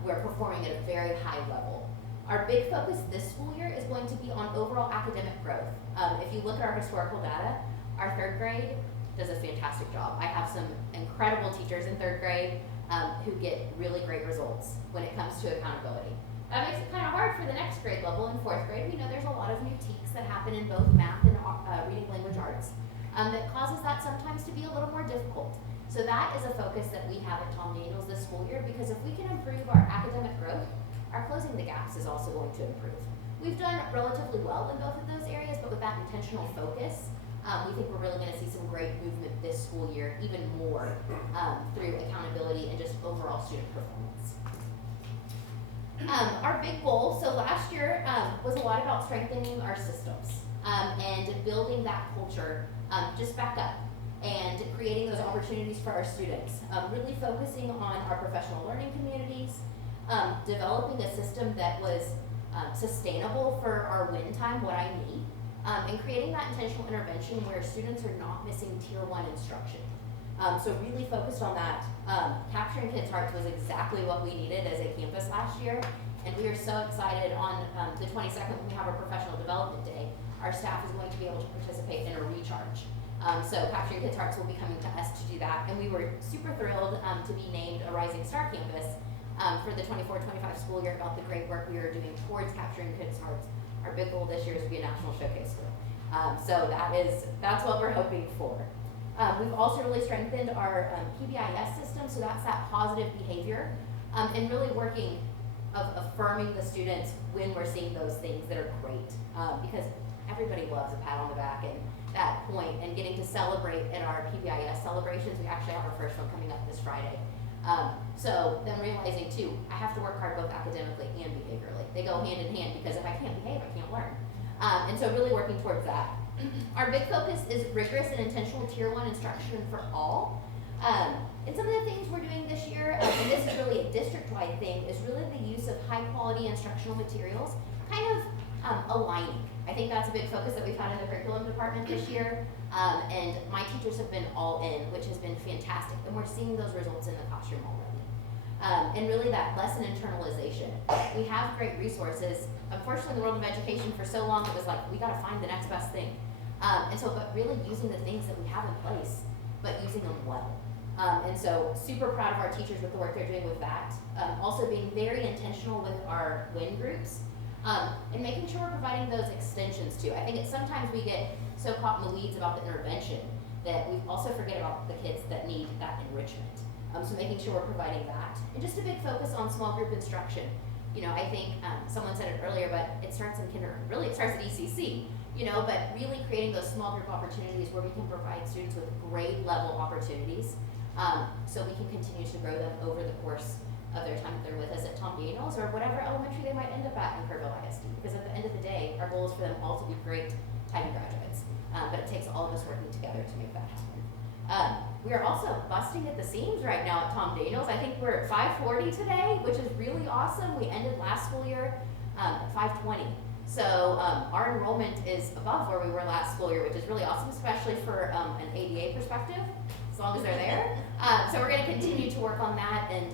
we're performing at a very high level. Our big focus this school year is going to be on overall academic growth. If you look at our historical data, our third grade does a fantastic job. I have some incredible teachers in third grade who get really great results when it comes to accountability. That makes it kind of hard for the next grade level. In fourth grade, we know there's a lot of new teaks that happen in both math and reading language arts that causes that sometimes to be a little more difficult. So that is a focus that we have at Tom Daniels this school year, because if we can improve our academic growth, our closing the gaps is also going to improve. We've done relatively well in both of those areas, but with that intentional focus, we think we're really going to see some great movement this school year, even more through accountability and just overall student performance. Our big goal, so last year was a lot about strengthening our systems and building that culture just back up and creating those opportunities for our students, really focusing on our professional learning communities, developing a system that was sustainable for our win time, what I need, and creating that intentional intervention where students are not missing tier 1 instruction. So really focused on that. Capturing kids' hearts was exactly what we needed as a campus last year, and we are so excited on the 22nd when we have our professional development day. Our staff is going to be able to participate in a recharge. So Capturing Kids' Hearts will be coming to us to do that, and we were super thrilled to be named a Rising Star Campus for the 24-25 school year about the great work we are doing towards capturing kids' hearts. Our big goal this year is to be a national showcase school. So that's what we're hoping for. We've also really strengthened our PBIS system, so that's that positive behavior, and really working of affirming the students when we're seeing those things that are great, because everybody loves a pat on the back and that point, and getting to celebrate at our PBIS celebrations. We actually have our first one coming up this Friday. So then realizing too, I have to work hard both academically and behaviorally. They go hand in hand, because if I can't behave, I can't learn. And so really working towards that. Our big focus is rigorous and intentional tier 1 instruction for all. And some of the things we're doing this year, and this is really a district-wide thing, is really the use of high-quality instructional materials, kind of aligning. I think that's a big focus that we've had in the curriculum department this year. And my teachers have been all in, which has been fantastic. And we're seeing those results in the classroom already. And really that lesson internalization. We have great resources. Unfortunately, in the world of education, for so long, it was like, we gotta find the next best thing. But really using the things that we have in place, but using them well. And so super proud of our teachers with the work they're doing with that. Also being very intentional with our WIN groups, and making sure we're providing those extensions too. I think sometimes we get so caught in the weeds about the intervention that we also forget about the kids that need that enrichment. So making sure we're providing that. And just a big focus on small group instruction. You know, I think someone said it earlier, but it starts in kindergarten. Really, it starts at ECC. You know, but really creating those small group opportunities where we can provide students with grade level opportunities, so we can continue to grow them over the course of their time that they're with us at Tom Daniels or whatever elementary they might end up at in Kerrville ISD. Because at the end of the day, our goal is for them all to be great time graduates. But it takes all of us working together to make that happen. We are also busting at the seams right now at Tom Daniels. I think we're at 540 today, which is really awesome. We ended last school year at 520. So our enrollment is above where we were last school year, which is really awesome, especially for an ADA perspective, as long as they're there. So we're going to continue to work on that, and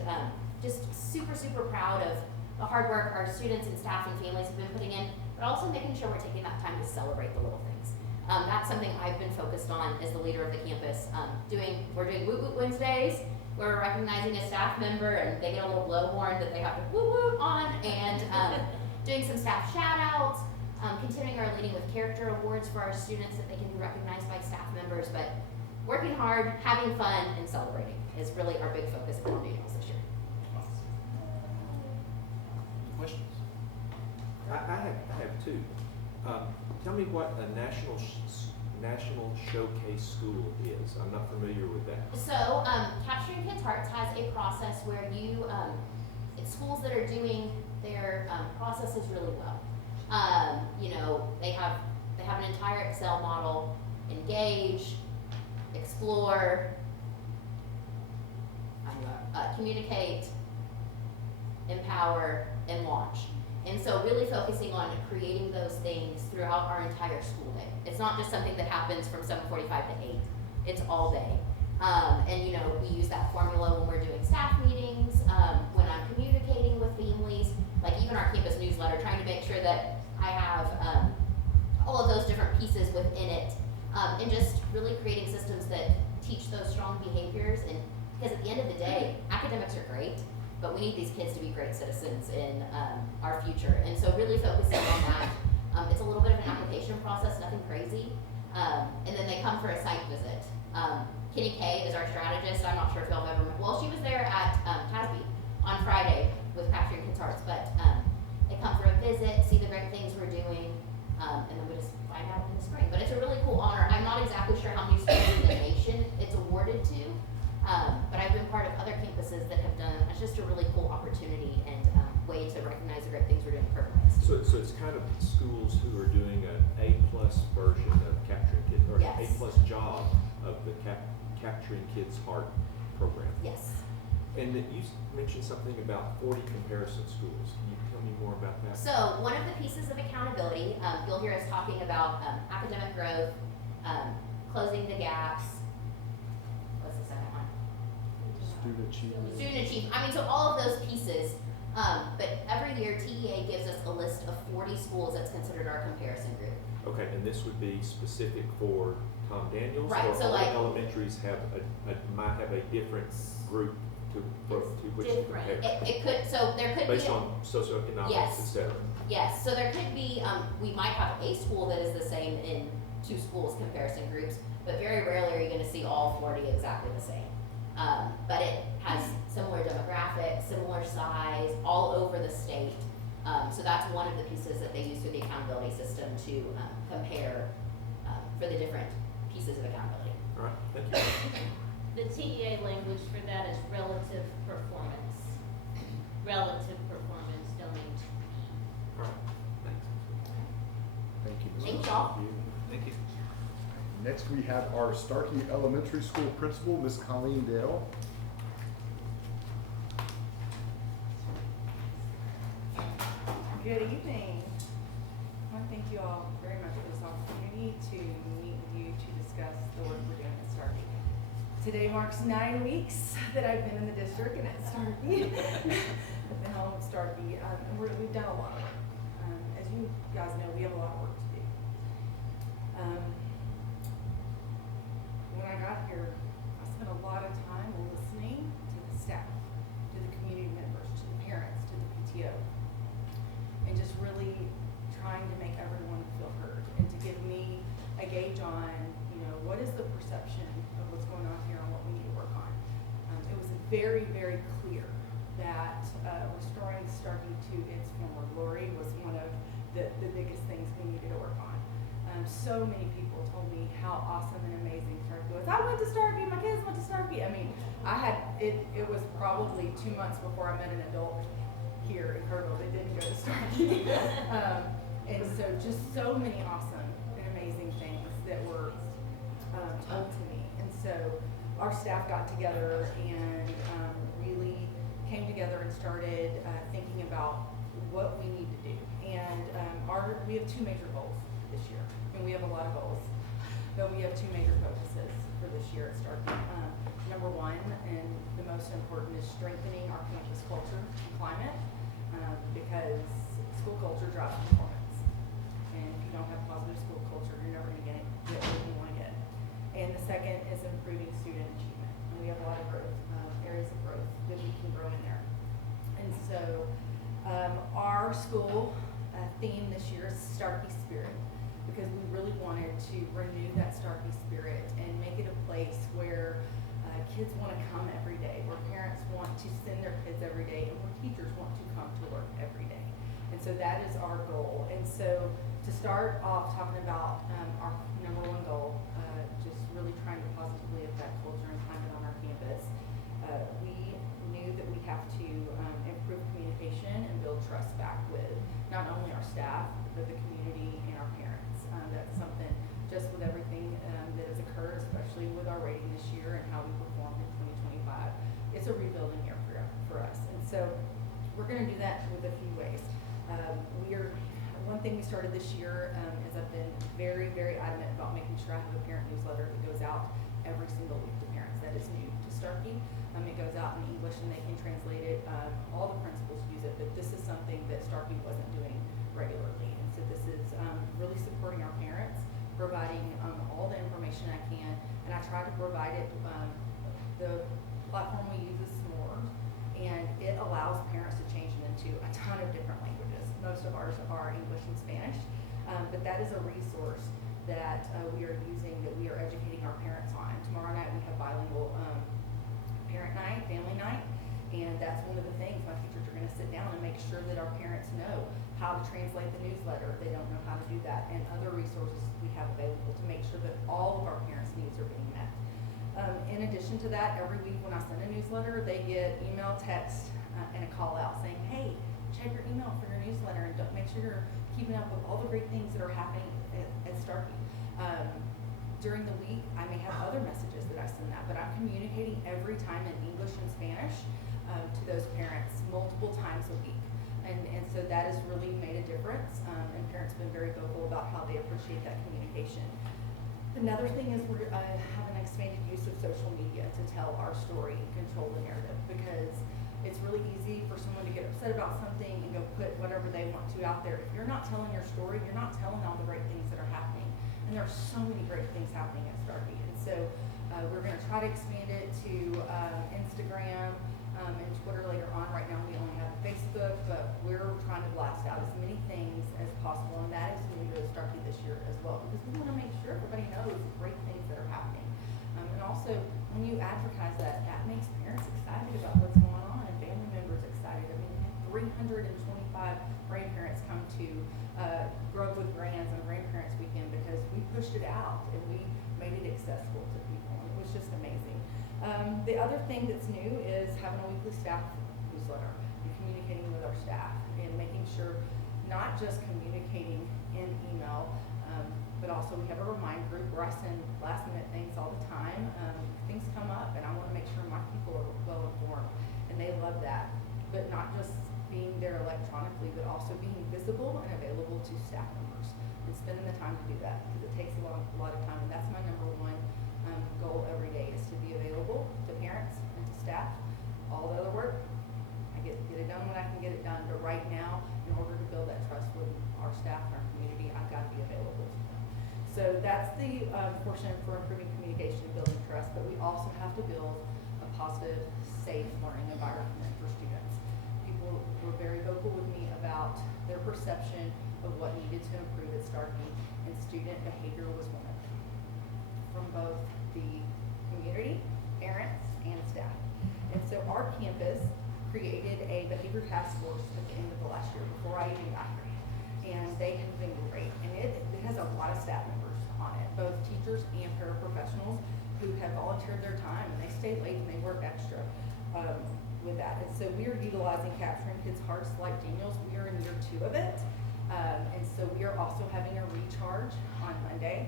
just super, super proud of the hard work our students and staff and families have been putting in, but also making sure we're taking that time to celebrate the little things. That's something I've been focused on as the leader of the campus. We're doing Woot Woot Wednesdays, where we're recognizing a staff member, and they get a little blowhorn that they have to woot woot on, and doing some staff shout-outs, continuing our Leading with Character awards for our students that they can be recognized by staff members, but working hard, having fun, and celebrating is really our big focus at Tom Daniels this year. Questions? I have two. Tell me what a national showcase school is. I'm not familiar with that. So, Capturing Kids' Hearts has a process where you, it's schools that are doing their processes really well. You know, they have an entire Excel model: engage, explore, communicate, empower, and launch. And so really focusing on creating those things throughout our entire school day. It's not just something that happens from 7:45 to 8. It's all day. And you know, we use that formula when we're doing staff meetings, when I'm communicating with families, like even our campus newsletter, trying to make sure that I have all of those different pieces within it, and just really creating systems that teach those strong behaviors. And because at the end of the day, academics are great, but we need these kids to be great citizens in our future. And so really focusing on that. It's a little bit of an application process, nothing crazy. And then they come for a site visit. Kenny Kay is our strategist. I'm not sure if y'all have ever met. Well, she was there at TASB on Friday with Capturing Kids' Hearts, but they come for a visit, see the great things we're doing, and then we just find out in the spring. But it's a really cool honor. I'm not exactly sure how many schools in the nation it's awarded to, but I've been part of other campuses that have done it. It's just a really cool opportunity and way to recognize the great things we're doing in Kerrville. So it's kind of schools who are doing an A+ version of Capturing Kids, or Yes. an A+ job of the Capturing Kids' Heart program. Yes. And that you mentioned something about 40 comparison schools. Can you tell me more about that? So one of the pieces of accountability, you'll hear us talking about academic growth, closing the gaps. What's the second one? Student achievement. Student achievement. I mean, so all of those pieces. But every year, TEA gives us a list of 40 schools that's considered our comparison group. Okay, and this would be specific for Tom Daniels, Right, or so all like- elementaries have might have a different group to which to Different. compare, It could, so there could based be. on socioeconomics, Yes. et cetera. Yes, so there could be, we might have a school that is the same in 2 schools comparison groups, but very rarely are you gonna see all 40 exactly the same. But it has similar demographics, similar size, all over the state. So that's one of the pieces that they use through the accountability system to compare for the different pieces of accountability. All right, thank you. The TEA language for that is relative performance. Relative performance, don't need to be. All right, thanks. Thank you, Ms. Thank y'all. Thank you. Next, we have our Starkey Elementary School Principal, Ms. Colleen Dale. Good evening. I want to thank you all very much for this opportunity to meet with you to discuss the work we're doing at Starkey. Today marks 9 weeks that I've been in the district and at Starkey. I've been home with Starkey, and we've done a lot of work. As you guys know, we have a lot of work to do. When I got here, I spent a lot of time listening to the staff, to the community members, to the parents, to the PTO, and just really trying to make everyone feel heard and to give me a gauge on, you know, what is the perception of what's going on here and what we need to work on. It was very, very clear that restoring Starkey to its former glory was one of the biggest things we needed to work on. So many people told me how awesome and amazing Starkey was. I went to Starkey, my kids went to Starkey. I mean, it was probably 2 months before I met an adult here in Kerrville that didn't go to Starkey. And so just so many awesome and amazing things that were told to me. And so our staff got together and really came together and started thinking about what we need to do. And we have 2 major goals this year. I mean, we have a lot of goals, but we have 2 major focuses for this year at Starkey. Number 1, and the most important, is strengthening our campus culture and climate, because school culture drives performance. And if you don't have positive school culture, you're never going to get what you want to get. And the second is improving student achievement. And we have a lot of growth, areas of growth that we can grow in there. And so our school theme this year is Starkey Spirit, because we really wanted to renew that Starkey spirit and make it a place where kids want to come every day, where parents want to send their kids every day, and where teachers want to come to work every day. And so that is our goal. And so to start off talking about our number 1 goal, just really trying to positively affect culture and climate on our campus, we knew that we have to improve communication and build trust back with not only our staff, but the community and our parents. That's something, just with everything that has occurred, especially with our rating this year and how we performed in 2025, it's a rebuilding year for us. And so we're gonna do that with a few ways. One thing we started this year, is I've been very, very adamant about making sure I have a parent newsletter that goes out every single week to parents. That is new to Starkey. It goes out in English and they can translate it. All the principals use it, but this is something that Starkey wasn't doing regularly. And so this is really supporting our parents, providing all the information I can. And I try to provide it, the platform we use is S'mores, and it allows parents to change it into a ton of different languages. Most of ours are English and Spanish, but that is a resource that we are using, that we are educating our parents on. Tomorrow night we have bilingual parent night, family night, and that's one of the things my teachers are going to sit down and make sure that our parents know how to translate the newsletter if they don't know how to do that, and other resources we have available to make sure that all of our parents' needs are being met. In addition to that, every week when I send a newsletter, they get email, text, and a call out saying, hey, check your email for your newsletter and make sure you're keeping up with all the great things that are happening at Starkey. During the week, I may have other messages that I send out, but I'm communicating every time in English and Spanish to those parents multiple times a week. And so that has really made a difference, and parents have been very vocal about how they appreciate that communication. Another thing is we have an expanded use of social media to tell our story and control the narrative, because it's really easy for someone to get upset about something and go put whatever they want to out there. If you're not telling your story, you're not telling all the great things that are happening. And there are so many great things happening at Starkey. And so we're going to try to expand it to Instagram and Twitter later on. Right now we only have Facebook, but we're trying to blast out as many things as possible. And that is new to Starkey this year as well, because we want to make sure everybody knows the great things that are happening. And also, when you advertise that, that makes parents excited about what's going on and family members excited. I mean, we had 325 grandparents come to Grove with Grands on Grandparents Weekend because we pushed it out and we made it accessible to people. And it was just amazing. The other thing that's new is having a weekly staff newsletter and communicating with our staff and making sure not just communicating in email, but also we have a remind group where I send last minute things all the time. Things come up and I want to make sure my people are well informed, and they love that. But not just being there electronically, but also being visible and available to staff members and spending the time to do that, because it takes a lot of time. And that's my number one goal every day, is to be available to parents and to staff. All the other work, I get it done when I can get it done. But right now, in order to build that trust with our staff and our community, I've got to be available to them. So that's the portion for improving communication and building trust. But we also have to build a positive, safe learning environment for students. People were very vocal with me about their perception of what needed to improve at Starkey, and student behavior was one of them. From both the community, parents, and staff. And so our campus created a behavior task force at the end of the last year, before I even got here. And they have been great. And it has a lot of staff members on it, both teachers and paraprofessionals who have volunteered their time, and they stay late and they work extra with that. And so we are utilizing Capturing Kids' Hearts like Daniels. We are in year 2 of it. And so we are also having a recharge on Monday.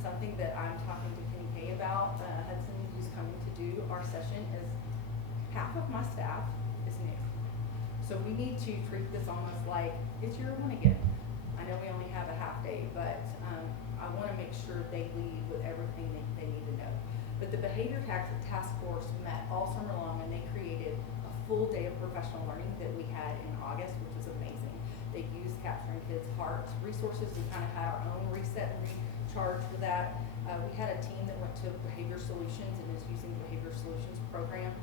Something that I'm talking to Kenny Kay about, Hudson, who's coming to do our session, is half of my staff is new. So we need to treat this almost like it's year 1 again. I know we only have a half day, but I want to make sure they leave with everything they need to know. But the Behavior Task Force met all summer long, and they created a full day of professional learning that we had in August, which was amazing. They used Capturing Kids' Hearts resources. We kind of had our own reset and recharge for that. We had a team that went to Behavior Solutions and is using the Behavior Solutions program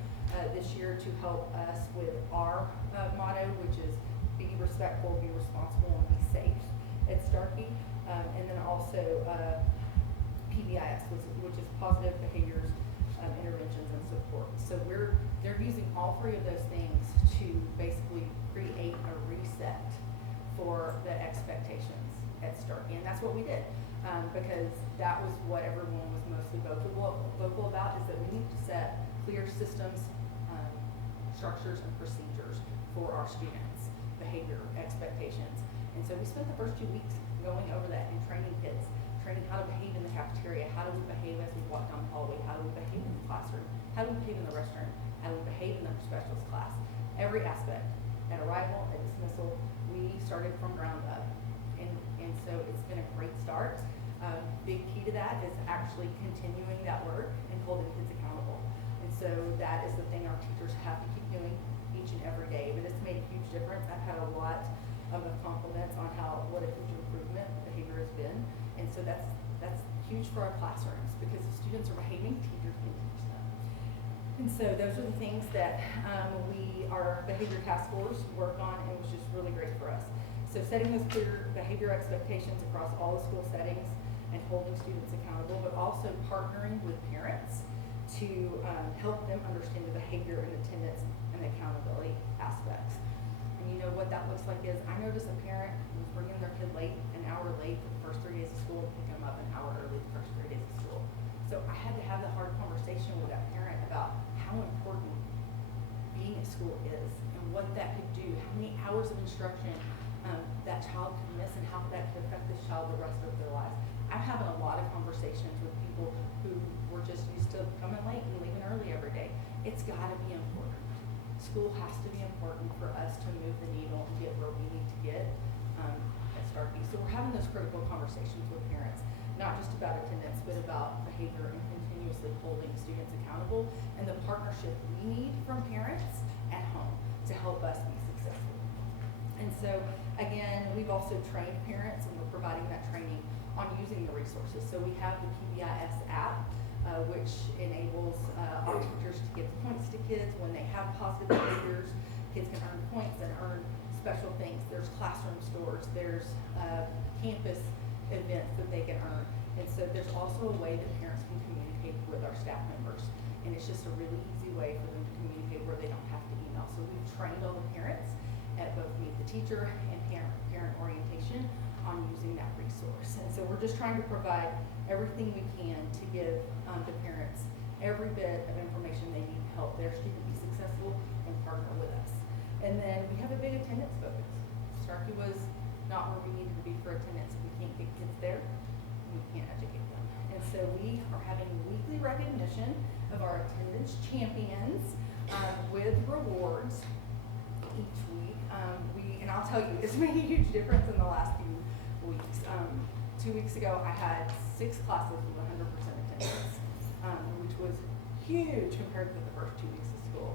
this year to help us with our motto, which is be respectful, be responsible, and be safe at Starkey. And then also PBIS, which is Positive Behaviors Interventions and Support. So they're using all 3 of those things to basically create a reset for the expectations at Starkey. And that's what we did, because that was what everyone was mostly vocal about, is that we need to set clear systems, structures, and procedures for our students' behavior expectations. And so we spent the first 2 weeks going over that and training kids, training how to behave in the cafeteria, how do we behave as we walk down the hallway, how do we behave in the classroom, how do we behave in the restroom, how do we behave in the specialist class. Every aspect at arrival, at dismissal. We started from ground up. And so it's been a great start. Big key to that is actually continuing that work and holding kids accountable. And so that is the thing our teachers have to keep doing each and every day. But it's made a huge difference. I've had a lot of compliments on what a huge improvement behavior has been. And so that's huge for our classrooms, because if students are behaving, teachers can teach them. And so those are the things that our behavior task force work on, and it was just really great for us. So setting those clear behavior expectations across all the school settings and holding students accountable, but also partnering with parents to help them understand the behavior and attendance and accountability aspects. And you know what that looks like is, I notice a parent who's bringing their kid late, an hour late for the first 3 days of school, and pick them up an hour early the first 3 days of school. So I had to have the hard conversation with that parent about how important being at school is and what that could do, how many hours of instruction that child could miss, and how that could affect this child the rest of their lives. I'm having a lot of conversations with people who were just used to coming late and leaving early every day. It's gotta be important. School has to be important for us to move the needle and get where we need to get at Starkey. So we're having those critical conversations with parents, not just about attendance, but about behavior and continuously holding students accountable, and the partnership we need from parents at home to help us be successful. And so, again, we've also trained parents, and we're providing that training on using the resources. So we have the PBIS app, which enables our teachers to give points to kids when they have positive behaviors. Kids can earn points and earn special things. There's classroom stores, there's campus events that they can earn. And so there's also a way that parents can communicate with our staff members. And it's just a really easy way for them to communicate where they don't have to email. So we've trained all the parents at both Meet the Teacher and parent orientation on using that resource. And so we're just trying to provide everything we can to give to parents every bit of information they need to help their student be successful and partner with us. And then we have a big attendance focus. Starkey was not where we needed to be for attendance. If we can't get kids there, we can't educate them. And so we are having weekly recognition of our attendance champions with rewards each week. And I'll tell you, it's made a huge difference in the last few weeks. 2 weeks ago, I had 6 classes with 100% attendance, which was huge compared to the first 2 weeks of school.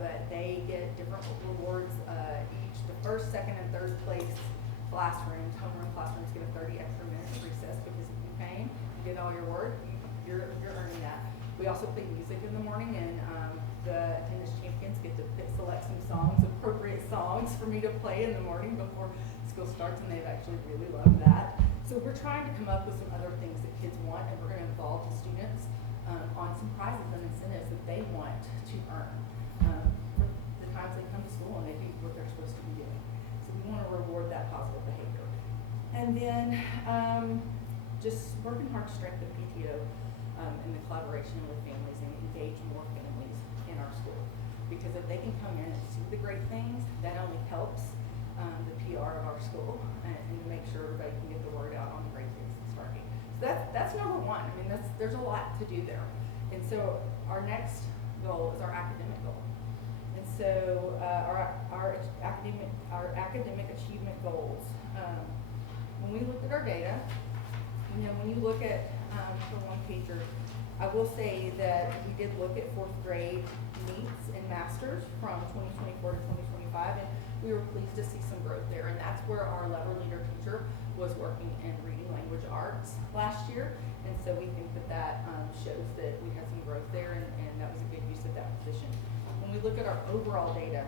But they get different rewards each. The first, second, and third place classrooms, homeroom classrooms, get a 30 extra minutes of recess, because if you came, you did all your work, you're earning that. We also play music in the morning, and the attendance champions get to select some songs, appropriate songs for me to play in the morning before school starts, and they've actually really loved that. So we're trying to come up with some other things that kids want, and we're going to involve the students on some prizes and incentives that they want to earn for the times they come to school and they do what they're supposed to be doing. So we want to reward that positive behavior. And then just working hard to strengthen PTO and the collaboration with families and engage more families in our school. Because if they can come in and see the great things, that only helps the PR of our school and to make sure everybody can get the word out on the great things that's starting. So that's number one. I mean, there's a lot to do there. And so our next goal is our academic goal. And so our academic achievement goals. When we look at our data, when you look at the one pager, I will say that we did look at 4th grade meets and masters from 2024 to 2025, and we were pleased to see some growth there. And that's where our lever leader teacher was working in reading language arts last year. And so we think that shows that we had some growth there, and that was a good use of that position. When we look at our overall data,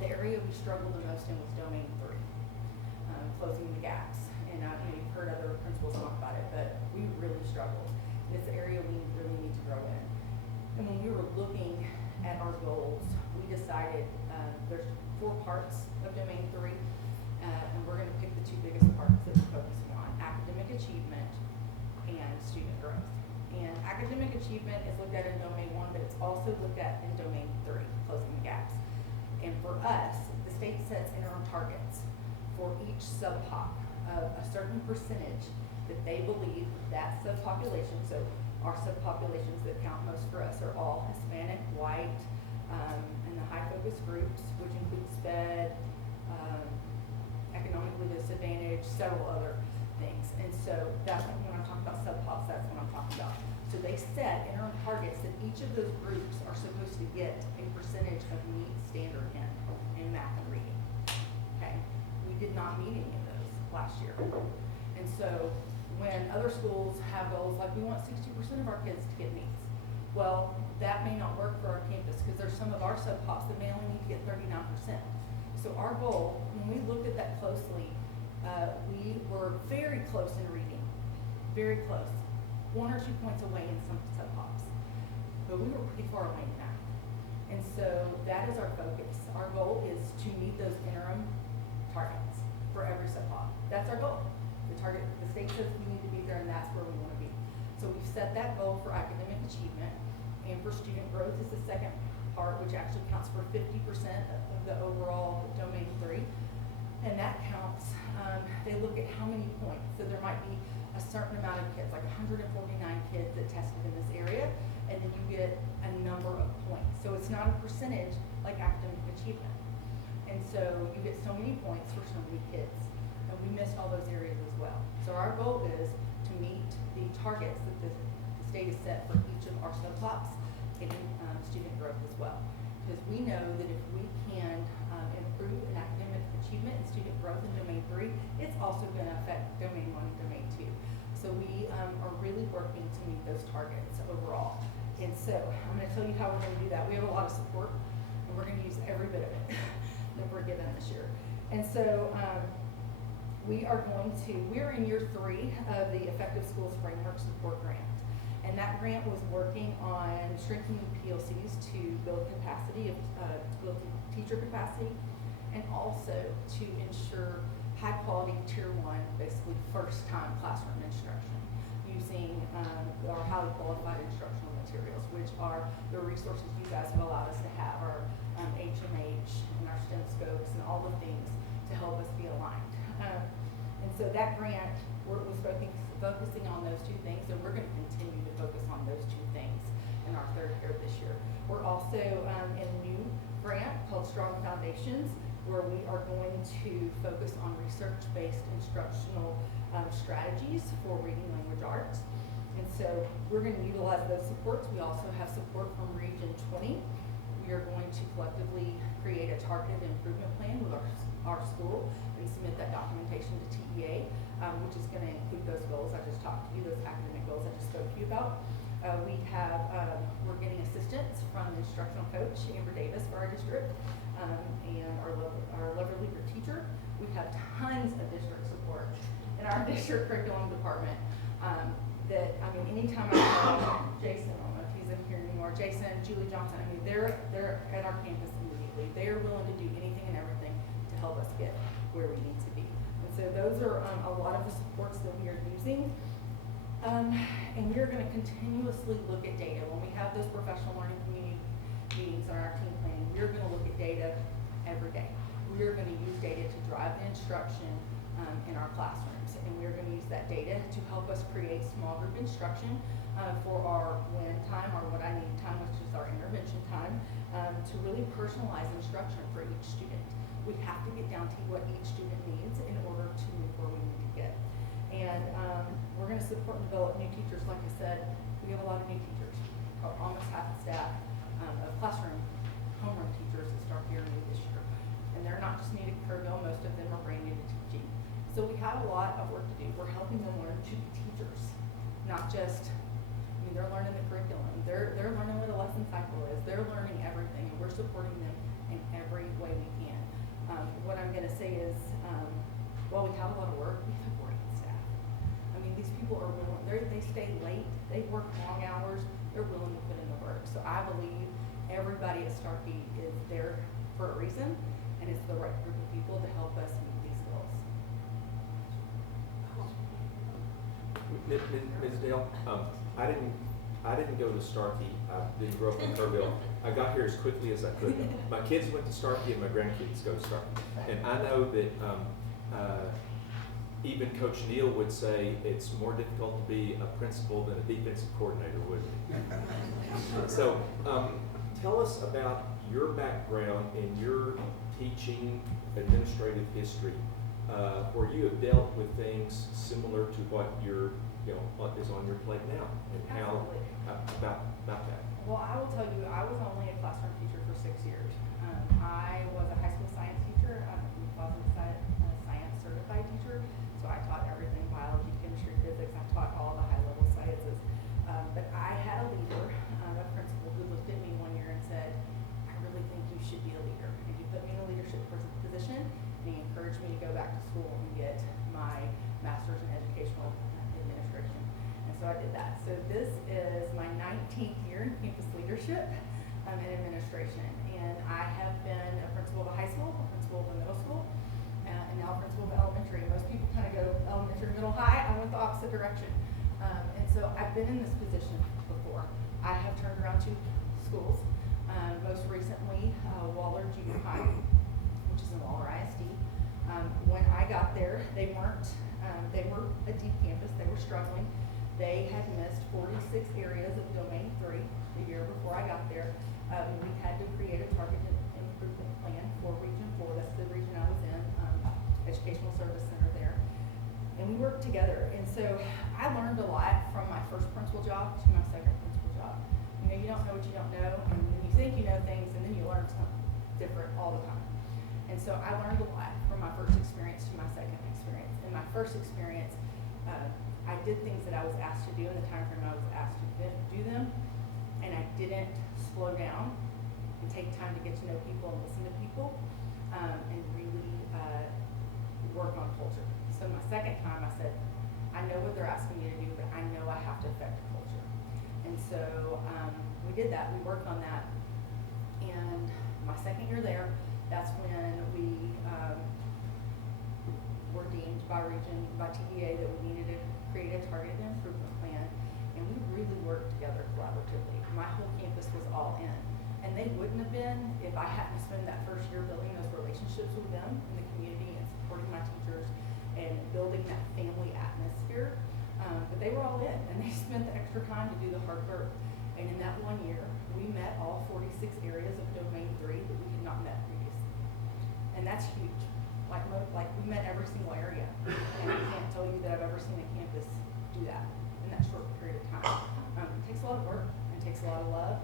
the area we struggled the most in was domain 3, closing the gaps. And you've heard other principals talk about it, but we really struggled. And it's an area we really need to grow in. And when we were looking at our goals, we decided there's 4 parts of domain 3, and we're going to pick the 2 biggest parts that we're focusing on: academic achievement and student growth. And academic achievement is looked at in domain 1, but it's also looked at in domain 3, closing the gaps. And for us, the state sets interim targets for each subpop of a certain percentage that they believe that subpopulation, so our subpopulations that count most for us are all Hispanic, white, and the high focus groups, which include SPED set interim targets that each of those groups are supposed to get a percentage of meet standard in math and reading. Okay, we did not meet any of those last year. And so when other schools have goals like we want 60% of our kids to get meets, well, that may not work for our campus because there's some of our sub-pops that may only need to get 39%. So our goal, when we looked at that closely, we were very close in reading, very close, 1 or 2 points away in some sub-pops, but we were pretty far away in math. And so that is our focus. Our goal is to meet those interim targets for every sub-pop. That's our goal. The state says we need to be there, and that's where we want to be. So we've set that goal for academic achievement, and for student growth is the second part, which actually counts for 50% of the overall domain 3. And that counts, they look at how many points. So there might be a certain amount of kids, like 149 kids that tested in this area, and then you get a number of points. So it's not a percentage like academic achievement. And so you get so many points for so many kids. And we missed all those areas as well. So our goal is to meet the targets that the state has set for each of our subplots in student growth as well. Because we know that if we can improve in academic achievement and student growth in domain 3, it's also going to affect domain 1 and domain 2. So we are really working to meet those targets overall. And so I'm going to tell you how we're going to do that. We have a lot of support, and we're going to use every bit of it that we're given this year. And so we're in year 3 of the Effective Schools Framework Support Grant. And that grant was working on strengthening PLCs to build capacity, build teacher capacity, and also to ensure high quality tier 1, basically first time classroom instruction using our highly qualified instructional materials, which are the resources you guys have allowed us to have, our HMH and our STEM scopes and all the things to help us be aligned. And so that grant was focusing on those 2 things, and we're going to continue to focus on those 2 things in our 3rd year this year. We're also in a new grant called Strong Foundations, where we are going to focus on research-based instructional strategies for reading language arts. And so we're going to utilize those supports. We also have support from Region 20. We are going to collectively create a targeted improvement plan with our school and submit that documentation to TEA, which is going to include those goals I just talked to you, those academic goals I just spoke to you about. We're getting assistance from instructional coach Amber Davis for our district, and our lovely leader teacher. We have tons of district support in our district curriculum department. Anytime I call Jason, I don't know if he's in here anymore, Jason, Julie Johnson, they're at our campus immediately. They're willing to do anything and everything to help us get where we need to be. And so those are a lot of the supports that we are using. And we are going to continuously look at data. When we have those professional learning community meetings on our team planning, we're going to look at data every day. We are going to use data to drive the instruction in our classrooms. And we're going to use that data to help us create small group instruction for our when time, or what I need time, which is our intervention time, to really personalize instruction for each student. We have to get down to what each student needs in order to move where we need to get. And we're going to support and develop new teachers. Like I said, we have a lot of new teachers, almost half the staff of classroom, homeroom teachers that start here new this year. And they're not just new to Kerrville, most of them are brand new to teaching. So we have a lot of work to do. We're helping them learn to be teachers, not just, they're learning the curriculum. They're learning what a lesson cycle is. They're learning everything, and we're supporting them in every way we can. What I'm going to say is, while we have a lot of work, we have great staff. These people are willing, they stay late, they work long hours, they're willing to put in the work. So I believe everybody at Starkey is there for a reason, and it's the right group of people to help us meet these goals. Ms. Dale, I didn't go to Starkey. I didn't grow up in Kerrville. I got here as quickly as I could. My kids went to Starkey, and my grandkids go to Starkey. And I know that even Coach Neal would say it's more difficult to be a principal than a defensive coordinator, wouldn't it? So tell us about your background and your teaching administrative history where you have dealt with things similar to what what is on your plate now, and how about that. Well, I will tell you, I was only a classroom teacher for 6 years. I was a high school science teacher. I'm a positive science certified teacher, so I taught everything: biology, chemistry, physics. I taught all the high-level sciences. But I had a leader, a principal, who looked at me one year and said, "I really think you should be a leader." And he put me in a leadership position, and he encouraged me to go back to school and get my master's in educational administration. And so I did that. So this is my 19th year in campus leadership and administration. And I have been a principal of a high school, a principal of a middle school, and now a principal of elementary. Most people kind of go elementary, middle, high. I went the opposite direction. And so I've been in this position before. I have turned around 2 schools. Most recently, Waller Junior High, which is in Waller ISD. When I got there, they were a deep campus. They were struggling. They had missed 46 areas of Domain 3 the year before I got there. We had to create a targeted improvement plan for Region 4. That's the region I was in, Educational Service Center there. And we worked together. And so I learned a lot from my first principal job to my second principal job. You don't know what you don't know, and then you think you know things, and then you learn something different all the time. And so I learned a lot from my first experience to my second experience. In my first experience, I did things that I was asked to do in the time frame I was asked to do them, and I didn't slow down and take time to get to know people and listen to people, and really work on culture. So my second time I said, I know what they're asking me to do, but I know I have to affect the culture. And so we did that, we worked on that, and my second year there, that's when we were deemed by TDA that we needed to create a targeted improvement plan, and we really worked together collaboratively. My whole campus was all in, and they wouldn't have been if I hadn't spent that first year building those relationships with them in the community and supporting my teachers and building that family atmosphere. But they were all in, and they spent the extra time to do the hard work. And in that 1 year, we met all 46 areas of Domain 3 that we had not met previously. And that's huge. Like we met every single area. And I can't tell you that I've ever seen a campus do that in that short period of time. It takes a lot of work, and it takes a lot of love,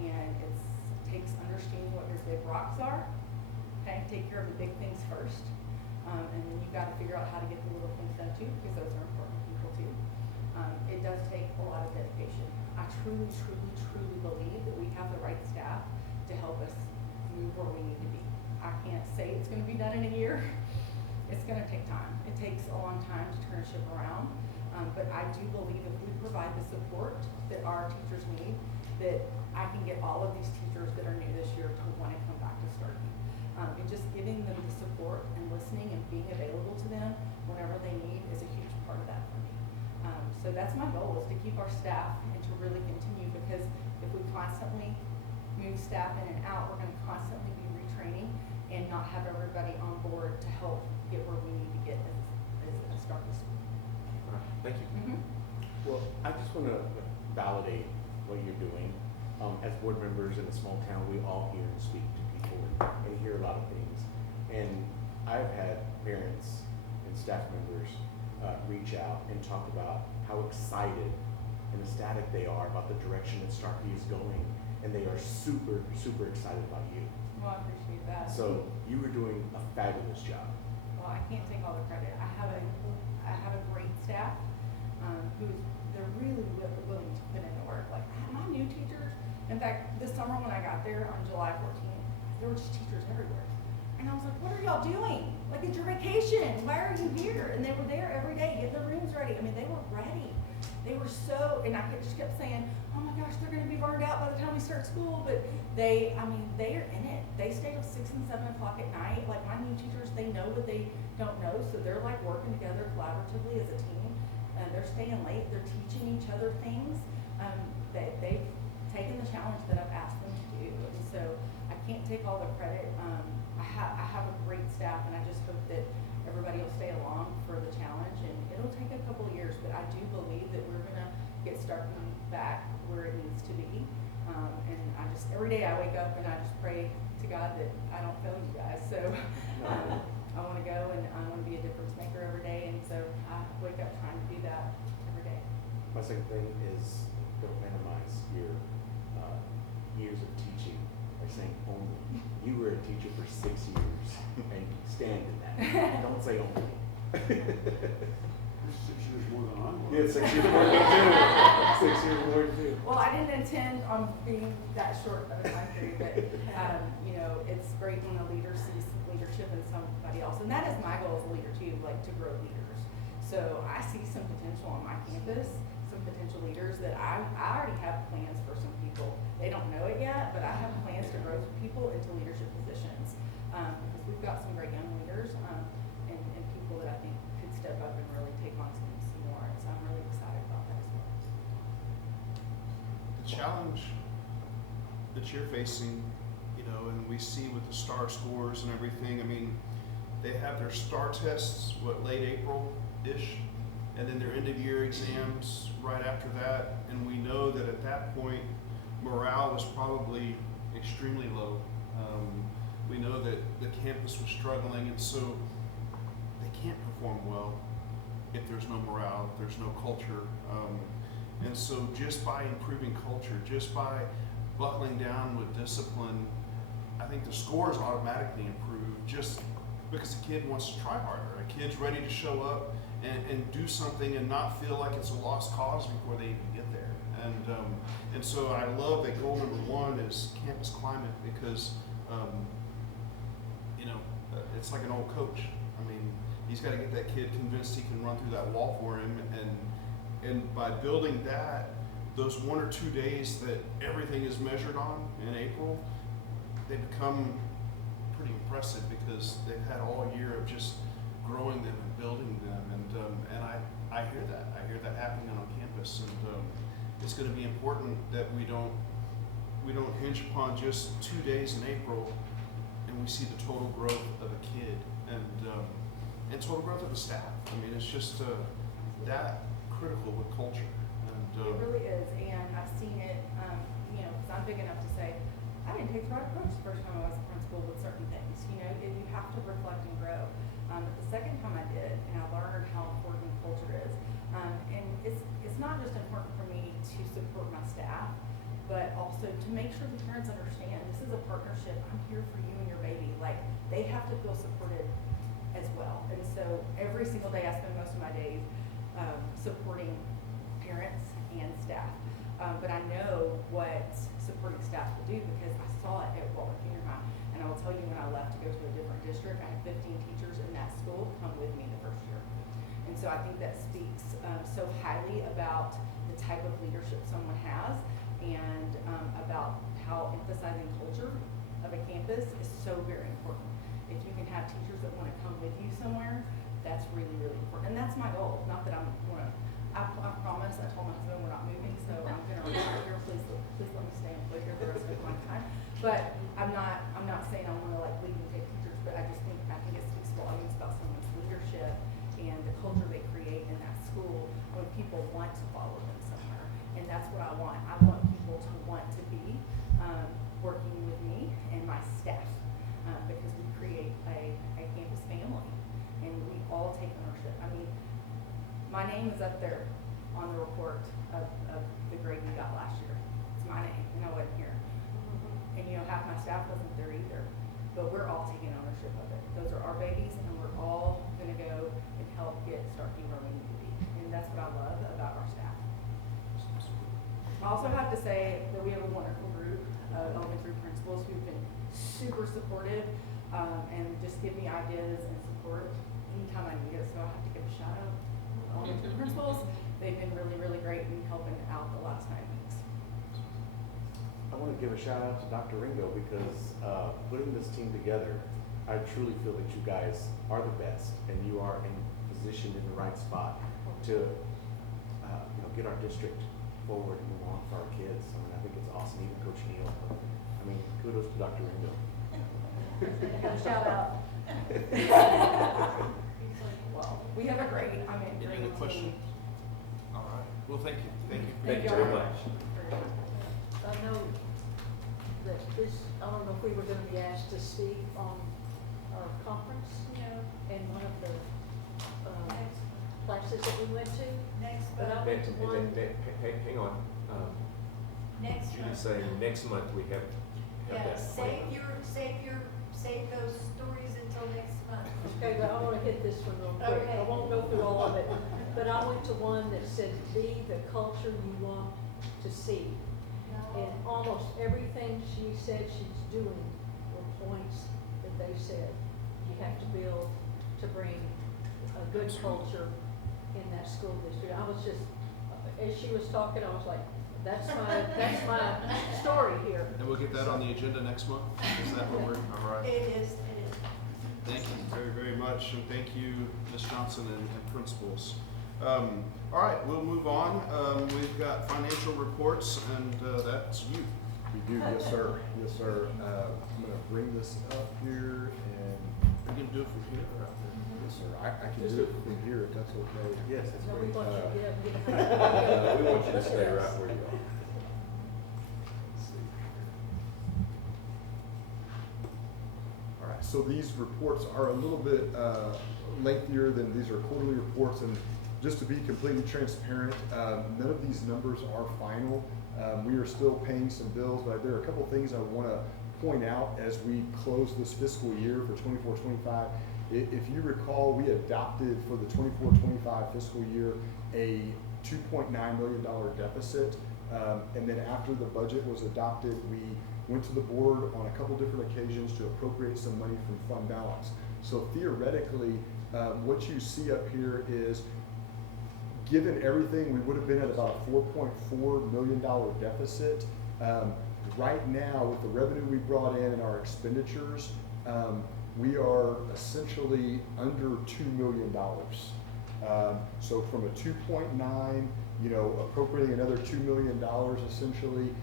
and it takes understanding what your big rocks are. Okay, take care of the big things first. And then you've got to figure out how to get the little things done too, because those are important people too. It does take a lot of dedication. I truly, truly, truly believe that we have the right staff to help us move where we need to be. I can't say it's going to be done in a year. It's going to take time. It takes a long time to turn a ship around. But I do believe if we provide the support that our teachers need, that I can get all of these teachers that are new this year to want to come back to Starkey. And just giving them the support and listening and being available to them whenever they need is a huge part of that for me. So that's my goal, is to keep our staff and to really continue, because if we constantly move staff in and out, we're going to constantly be retraining and not have everybody on board to help get where we need to get as Starkey School. All right, thank you. Mm-hmm. Well, I just want to validate what you're doing. As board members in a small town, we all hear and speak to people and hear a lot of things. And I've had parents and staff members reach out and talk about how excited and ecstatic they are about the direction that Starkey is going. And they are super, super excited about you. Well, I appreciate that. So you were doing a fabulous job. Well, I can't take all the credit. I have a great staff they're really willing to put in the work. Like my new teachers, in fact, this summer when I got there on July 14th, there were just teachers everywhere. And I was like, what are y'all doing? Like, it's your vacation. Why are you here? And they were there every day, getting the rooms ready. I mean, they were ready. They were so, and I just kept saying, oh my gosh, they're going to be burned out by the time we start school. But they are in it. They stay till 6 and 7 o'clock at night. Like my new teachers, they know what they don't know. So they're like working together collaboratively as a team. They're staying late. They're teaching each other things. They've taken the challenge that I've asked them to do. And so I can't take all the credit. I have a great staff, and I just hope that everybody will stay along for the challenge. And it'll take a couple of years, but I do believe that we're going to get Starkey back where it needs to be. And I just, every day I wake up and I just pray to God that I don't fail you guys. So I want to go, and I want to be a second thing is don't minimize your years of teaching by saying only. You were a teacher for 6 years and stand in that. Don't say only. 6 years more than I was. Yeah, 6 years more than you. 6 years more than you. Well, I didn't intend on being that short of a time period, but, you know, it's great when a leader sees leadership in somebody else. And that is my goal as a leader too, like to grow leaders. So I see some potential on my campus, some potential leaders that I already have plans for some people. They don't know it yet, but I have plans to grow people into leadership positions. Because we've got some great young leaders, and people that I think could step up and really take on some more. And so I'm really excited about that as well. The challenge that you're facing, you know, and we see with the STAR scores and everything, I mean, they have their STAR tests, late April-ish, and then their end-of-year exams right after that, and we know that at that point, morale was probably extremely low. We know that the campus was struggling, and so they can't perform well if there's no morale, if there's no culture. And so just by improving culture, just by buckling down with discipline, I think the scores automatically improve just because the kid wants to try harder. A kid's ready to show up and do something and not feel like it's a lost cause before they even get there. And so I love that goal number one is campus climate because, you know, it's like an old coach. I mean, he's got to get that kid convinced he can run through that wall for him. And by building that, those 1 or 2 days that everything is measured on in April, they become pretty impressive because they've had all year of just growing them and building them. And I hear that. I hear that happening on campus. And it's going to be important that we don't hinge upon just 2 days in April and we see the total growth of a kid and total growth of the staff. I mean, it's just that critical with culture. And It really is, and I've seen it, you know, because I'm big enough to say, I didn't take the right approach the first time I was a principal with certain things, you know, you have to reflect and grow. But the second time I did, and I learned how important culture is, and it's not just important for me to support my staff, but also to make sure the parents understand this is a partnership. I'm here for you and your baby. Like, they have to feel supported as well. And so every single day I spend most of my days supporting parents and staff. But I know what supporting staff will do because I saw it at Walton Junior High. And I will tell you, when I left to go to a different district, I had 15 teachers in that school come with me the first year. And so I think that speaks so highly about the type of leadership someone has and about how emphasizing culture of a campus is so very important. If you can have teachers that want to come with you somewhere, that's really, really important. And that's my goal. Not that I'm going to, I promise, I told my husband we're not moving, so I'm going to retire here. Please let me stay and live here the rest of my time. But I'm not saying I want to like leave and take teachers, but I think it speaks volumes about someone's leadership and the culture they create in that school when people want to follow them somewhere. And that's what I want. I want people to want to be working with me and my staff because we create a campus family and we all take ownership. I mean, my name is up there on the report of the grade we got last year. It's my name, and I wasn't here. And you know, half my staff wasn't there either. But we're all taking ownership of it. Those are our babies, and we're all going to go and help get Starkey where we need to be. And that's what I love about our staff. I also have to say that we have a wonderful group of elementary principals who've been super supportive and just give me ideas and support anytime I need it. So I have to give a shout out to elementary principals. They've been really, really great in helping out the last 9 weeks. I want to give a shout out to Dr. Ringo because putting this team together, I truly feel that you guys are the best and you are positioned in the right spot to get our district forward and move on for our kids. I mean, I think it's awesome. Even Coach Neal. I mean, kudos to Dr. Ringo. Shout out. Well, we have a great, Any great other questions? team. All right. Well, thank you. Thank you very much. I know that I don't know if we were going to be asked to speak on our conference. No. And one of the flash classes that we went to. Next But I month. went to one. Hang on, Next you're month. just saying next month we have Yeah, that. save those stories until next month. Okay, but I wanna hit this one real quick. Okay. I won't go through all of it, but I went to one that said, be the culture you want to see. And almost everything she said she's doing were points that they said you have to build to bring a good culture in that school district. I was just, as she was talking, I was like, that's my story here. And we'll get that on the agenda next month. Is that what we're, all right? It is. Thank you very, very much, and thank you, Ms. Johnson and principals. All right, we'll move on. We've got financial reports, and that's you. We do, yes, sir. Yes, sir. I'm gonna bring this up here and. Are you gonna do it from here or out there? Yes, sir. I can do it from here if that's okay. Yes, that's No, we great. want you to get up and get We want you to stay right where you are. All right, so these reports are a little bit lengthier than these are quarterly reports, and just to be completely transparent, none of these numbers are final. We are still paying some bills, but there are a couple things I want to point out as we close this fiscal year for 24-25. If you recall, we adopted for the 24-25 fiscal year a $2.9 million deficit, and then after the budget was adopted, we went to the board on a couple different occasions to appropriate some money from fund balance. So theoretically, what you see up here is, given everything, we would have been at about a $4.4 million deficit. Right now, with the revenue we brought in and our expenditures, we are essentially under $2 million. So from a 2.9, appropriating another $2 million essentially,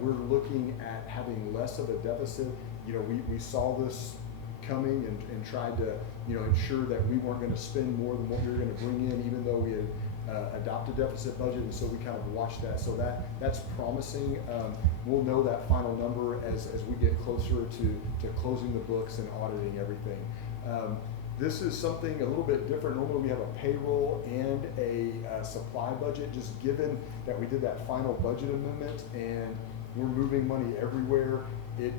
we're looking at having less of a deficit. We saw this coming and tried to, ensure that we weren't going to spend more than what we were going to bring in, even though we had adopted deficit budget, and so we kind of watched that. So that's promising. We'll know that final number as we get closer to closing the books and auditing everything. This is something a little bit different. Normally we have a payroll and a supply budget, just given that we did that final budget amendment and we're moving money everywhere. It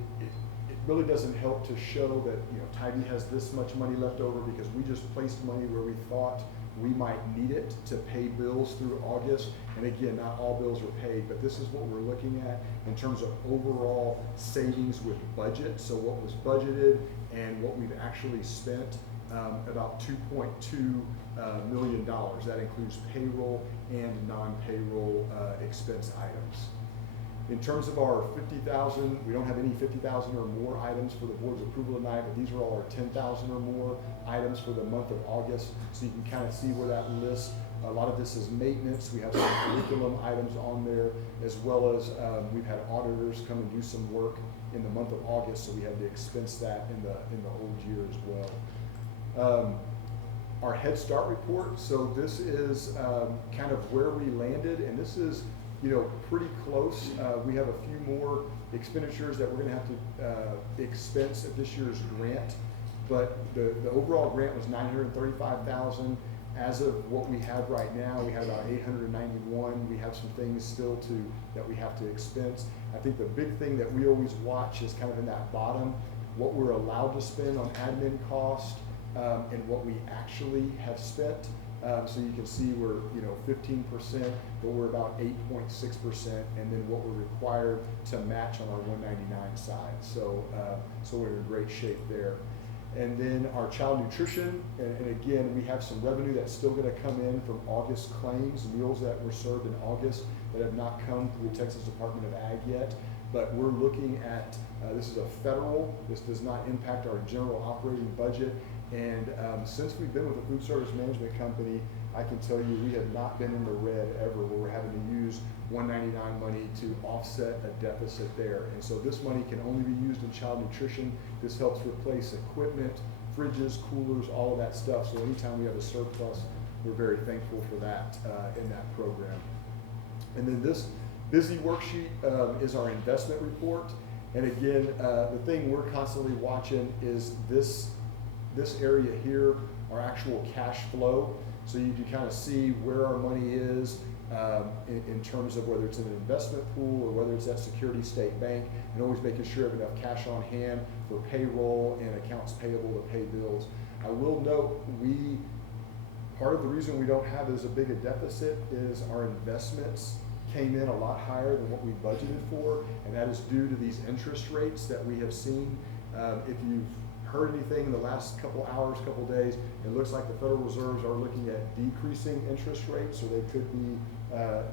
really doesn't help to show that Tybee has this much money left over because we just placed money where we thought we might need it to pay bills through August. And again, not all bills are paid, but this is what we're looking at in terms of overall savings with budget. So what was budgeted and what we've actually spent, about $2.2 million. That includes payroll and non-payroll expense items. In terms of our 50,000, we don't have any 50,000 or more items for the board's approval tonight, but these are all our 10,000 or more items for the month of August. So you can kind of see where that list, a lot of this is maintenance. We have some curriculum items on there, as well as we've had auditors come and do some work in the month of August, so we had to expense that in the old year as well. Our Head Start report, so this is kind of where we landed, and this is pretty close. We have a few more expenditures that we're going to have to expense at this year's grant, but the overall grant was $935,000. As of what we have right now, we have about $891. We have some things still that we have to expense. I think the big thing that we always watch is kind of in that bottom, what we're allowed to spend on admin cost and what we actually have spent. So you can see we're 15%, but we're about 8.6%, and then what we're required to match on our 199 side. So we're in great shape there. And then our child nutrition, and again, we have some revenue that's still going to come in from August claims, meals that were served in August that have not come through the Texas Department of Ag yet. But we're looking at, this is a federal, this does not impact our general operating budget. And since we've been with the Food Service Management Company, I can tell you we have not been in the red ever where we're having to use 199 money to offset a deficit there. And so this money can only be used in child nutrition. This helps replace equipment, fridges, coolers, all of that stuff. So anytime we have a surplus, we're very thankful for that in that program. And then this busy worksheet is our investment report. And again, the thing we're constantly watching is this this area here, our actual cash flow. So you can kind of see where our money is in terms of whether it's in an investment pool or whether it's at Security State Bank, and always making sure we have enough cash on hand for payroll and accounts payable to pay bills. I will note, part of the reason we don't have as big a deficit is our investments came in a lot higher than what we budgeted for, and that is due to these interest rates that we have seen. If you've heard anything in the last couple hours, couple days, it looks like the Federal Reserves are looking at decreasing interest rates, so they could be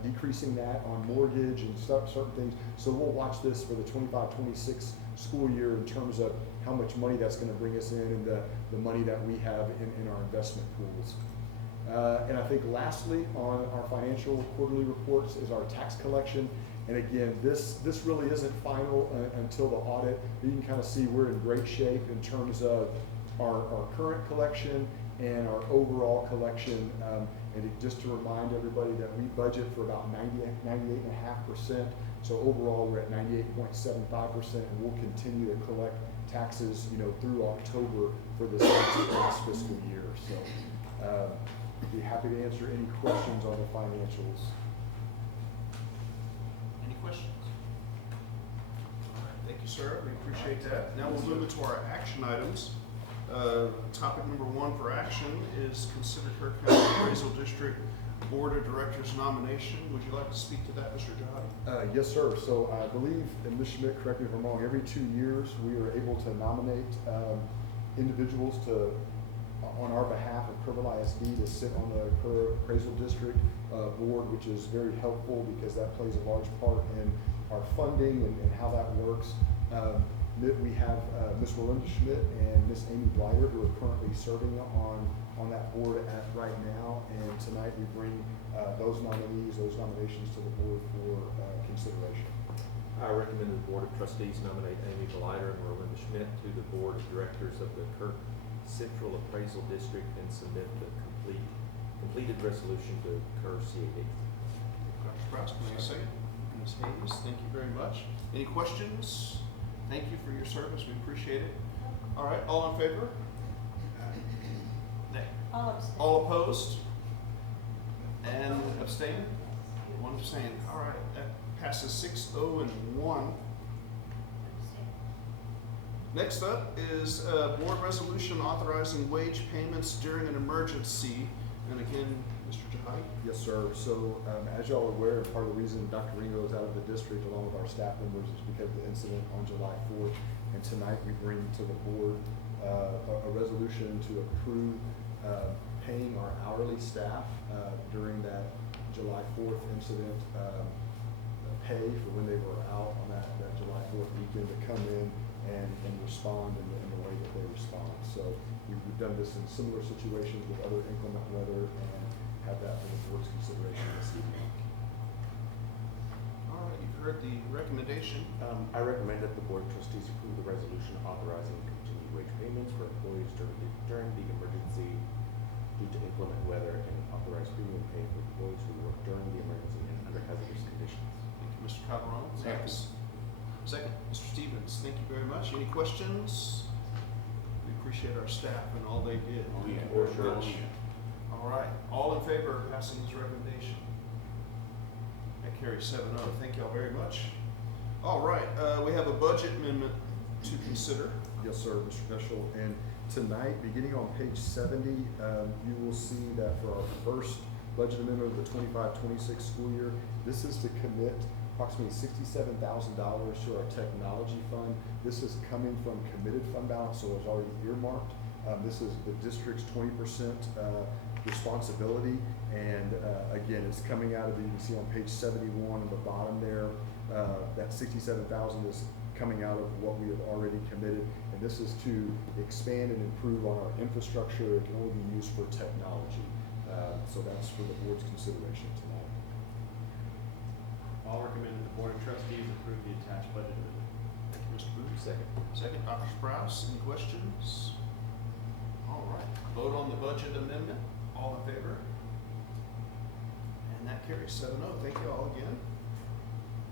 decreasing that on mortgage and certain things. So we'll watch this for the 25-26 school year in terms of how much money that's going to bring us in, and the money that we have in our investment pools. And I think lastly, on our financial quarterly reports is our tax collection. And again, this really isn't final until the audit. You can kind of see we're in great shape in terms of our current collection and our overall collection. Just to remind everybody that we budget for about 98.5%. So overall, we're at 98.75%, and we'll continue to collect taxes, through October for this last fiscal year. So, be happy to answer any questions on the financials. Any questions? All right, thank you, sir. We appreciate that. Now we'll move into our action items. Topic number 1 for action is consider Kerr County Appraisal District Board of Directors nomination. Would you like to speak to that, Mr. Jahadi? Yes, sir. So I believe, and Ms. Schmidt, correct me if I'm wrong, every 2 years we are able to nominate individuals on our behalf of Kerrville ISD to sit on the Kerr Appraisal District Board, which is very helpful because that plays a large part in our funding and how that works. We have Ms. Melinda Schmidt and Ms. Amy Blighter, who are currently serving on that board right now, and tonight we bring those nominations to the board for consideration. I recommend the Board of Trustees nominate Amy Blighter and Melinda Schmidt to the Board of Directors of the Kerr Central Appraisal District and submit the completed resolution to Kerr CAD. Dr. Sprouse, can I say it? Ms. Hayes, thank you very much. Any questions? Thank you for your service. We appreciate it. All right, all in favor? Nay. I'll abstain. All opposed? And abstain? 1 abstain. All right, that passes 6-0 and 1. Next up is board resolution authorizing wage payments during an emergency. And again, Mr. Jahadi? Yes, sir. So as y'all are aware, part of the reason Dr. Ringo is out of the district along with our staff members is because of the incident on July 4th. And tonight we bring to the board a resolution to approve paying our hourly staff during that July 4th incident, pay for when they were out on that July 4th weekend to come in and respond in the way that they respond. So we've done this in similar situations with other inclement weather and have that for the board's consideration this evening. All right, you've heard the recommendation. I recommend that the Board of Trustees approve the resolution authorizing continued wage payments for employees during the emergency due to inclement weather, and authorize premium pay for employees who work during the emergency and under hazardous conditions. Thank you, Mr. Calderon. Second. Second, Mr. Stevens. Thank you very much. Any questions? We appreciate our staff and all they did. Oh, yeah, Thank you very for sure. much. All right, all in favor of passing this recommendation? That carries 7-0. Thank you all very much. All right, we have a budget amendment to consider. Yes, sir, Mr. Peschel. And tonight, beginning on page 70, you will see that for our first budget amendment of the 25-26 school year, this is to commit approximately $67,000 to our technology fund. This is coming from committed fund balance, so it's already earmarked. This is the district's 20% responsibility, and again, it's coming out of you can see on page 71 on the bottom there, that $67,000 is coming out of what we have already committed, and this is to expand and improve on our infrastructure. It can only be used for technology, so that's for the board's consideration tonight. I'll recommend that the Board of Trustees approve the attached budget amendment. Thank you, Mr. Booth. Second. Second, Dr. Sprouse. Any questions? All right, vote on the budget amendment. All in favor? And that carries 7-0. Thank you all again.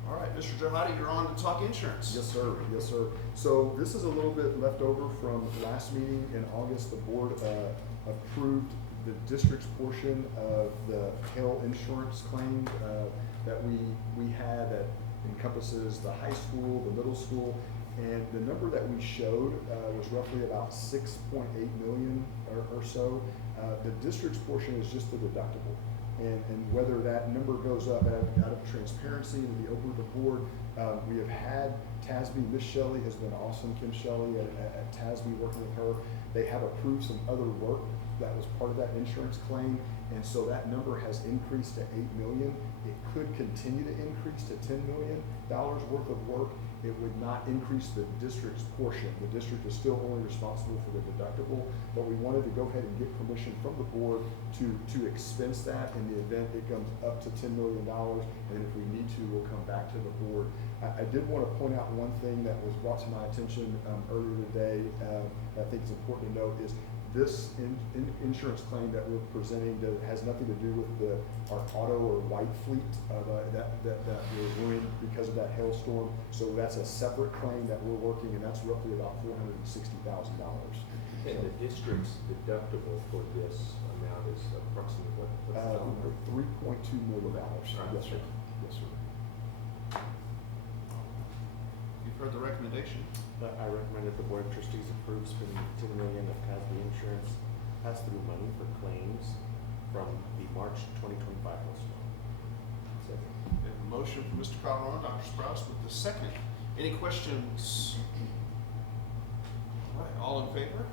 All right, Mr. Johadi, you're on to talk insurance. Yes, sir. Yes, sir. So this is a little bit left over from last meeting in August. The board approved the district's portion of the hail insurance claim that we had that encompasses the high school, the middle school, and the number that we showed was roughly about 6.8 million or so. The district's portion is just the deductible. And whether that number goes up out of transparency to be open to the board, we have had TASB, Miss Shelley has been awesome, Kim Shelley at TASB working with her. They have approved some other work that was part of that insurance claim, and so that number has increased to 8 million. It could continue to increase to $10 million worth of work. It would not increase the district's portion. The district is still only responsible for the deductible, but we wanted to go ahead and get permission from the board to expense that in the event it comes up to $10 million, and if we need to, we'll come back to the board. I did want to point out one thing that was brought to my attention earlier today that I think is important to note is this insurance claim that we're presenting that has nothing to do with our auto or white fleet that we're ruined because of that hailstorm. So that's a separate claim that we're working, and that's roughly about $460,000. And the district's deductible for this amount is approximately what? $3.2 million. Yes, sir. Yes, sir. You've heard the recommendation. I recommend that the Board of Trustees approve spending $10 million of TASB insurance pass-through money for claims from the March 2025 hailstorm. Second. We have a motion from Mr. Calderon, Dr. Sprouse with the second. Any questions? All right, all in favor?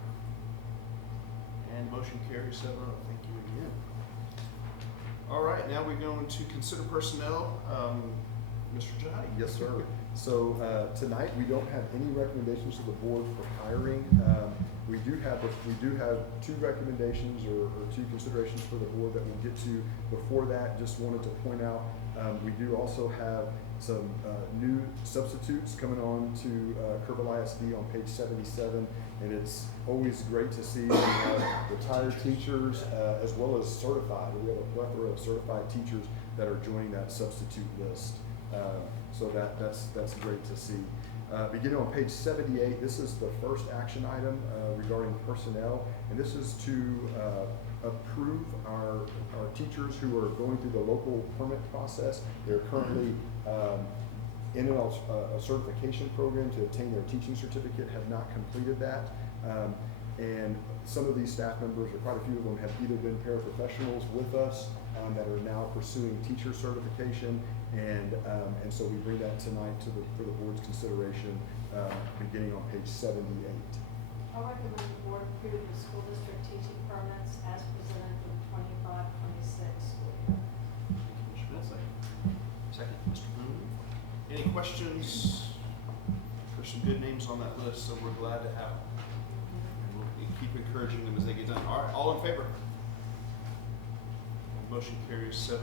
And motion carries 7-0. Thank you again. All right, now we're going to consider personnel. Mr. Johadi. Yes, sir. So tonight we don't have any recommendations to the board for hiring. We do have two recommendations or two considerations for the board that we'll get to. Before that, just wanted to point out we do also have some new substitutes coming on to Kerrville ISD on page 77, and it's always great to see retired teachers as well as certified. We have a plethora of certified teachers that are joining that substitute list. So that's great to see. Beginning on page 78, this is the first action item regarding personnel, and this is to approve our teachers who are going through the local permit process. They're currently in a certification program to obtain their teaching certificate, have not completed that. And some of these staff members, or quite a few of them, have either been paraprofessionals with us that are now pursuing teacher certification, and so we bring that tonight for the board's consideration, beginning on page 78. I'll recommend the board approve the school district teaching permits as presented for the 25-26 school year. Mr. Bill, second, Mr. Boone. Any questions? There's some good names on that list, so we're glad to have them. And we'll keep encouraging them as they get done. All right, all in favor? Motion carries 7-0.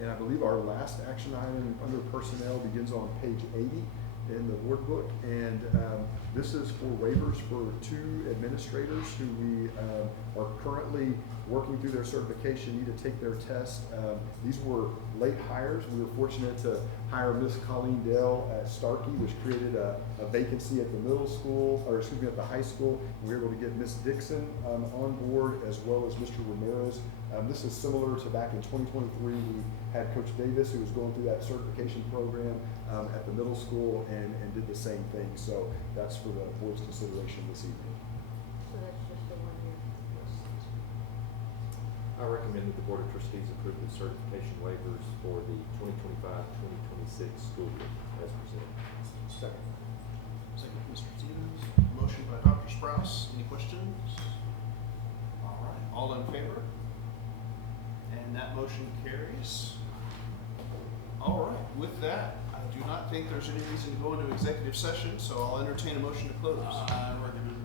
And I believe our last action item under personnel begins on page 80 in the board book, and this is for waivers for two administrators who we are currently working through their certification, need to take their test. These were late hires. We were fortunate to hire Miss Colleen Dale at Starkey, which created a vacancy at the middle school, or excuse me, at the high school. We were able to get Miss Dixon on board, as well as Mr. Ramirez. This is similar to back in 2023. We had Coach Davis, who was going through that certification program at the middle school, and did the same thing. So that's for the board's consideration this evening. So that's just a 1 year. I recommend that the Board of Trustees approve the certification waivers for the 2025-2026 school year as presented. Second. Second, Mr. Stevens. Motion by Dr. Sprouse. Any questions? All right, all in favor? And that motion carries. All right, with that, I do not think there's any reason to go into executive session, so I'll entertain a motion to close. I recommend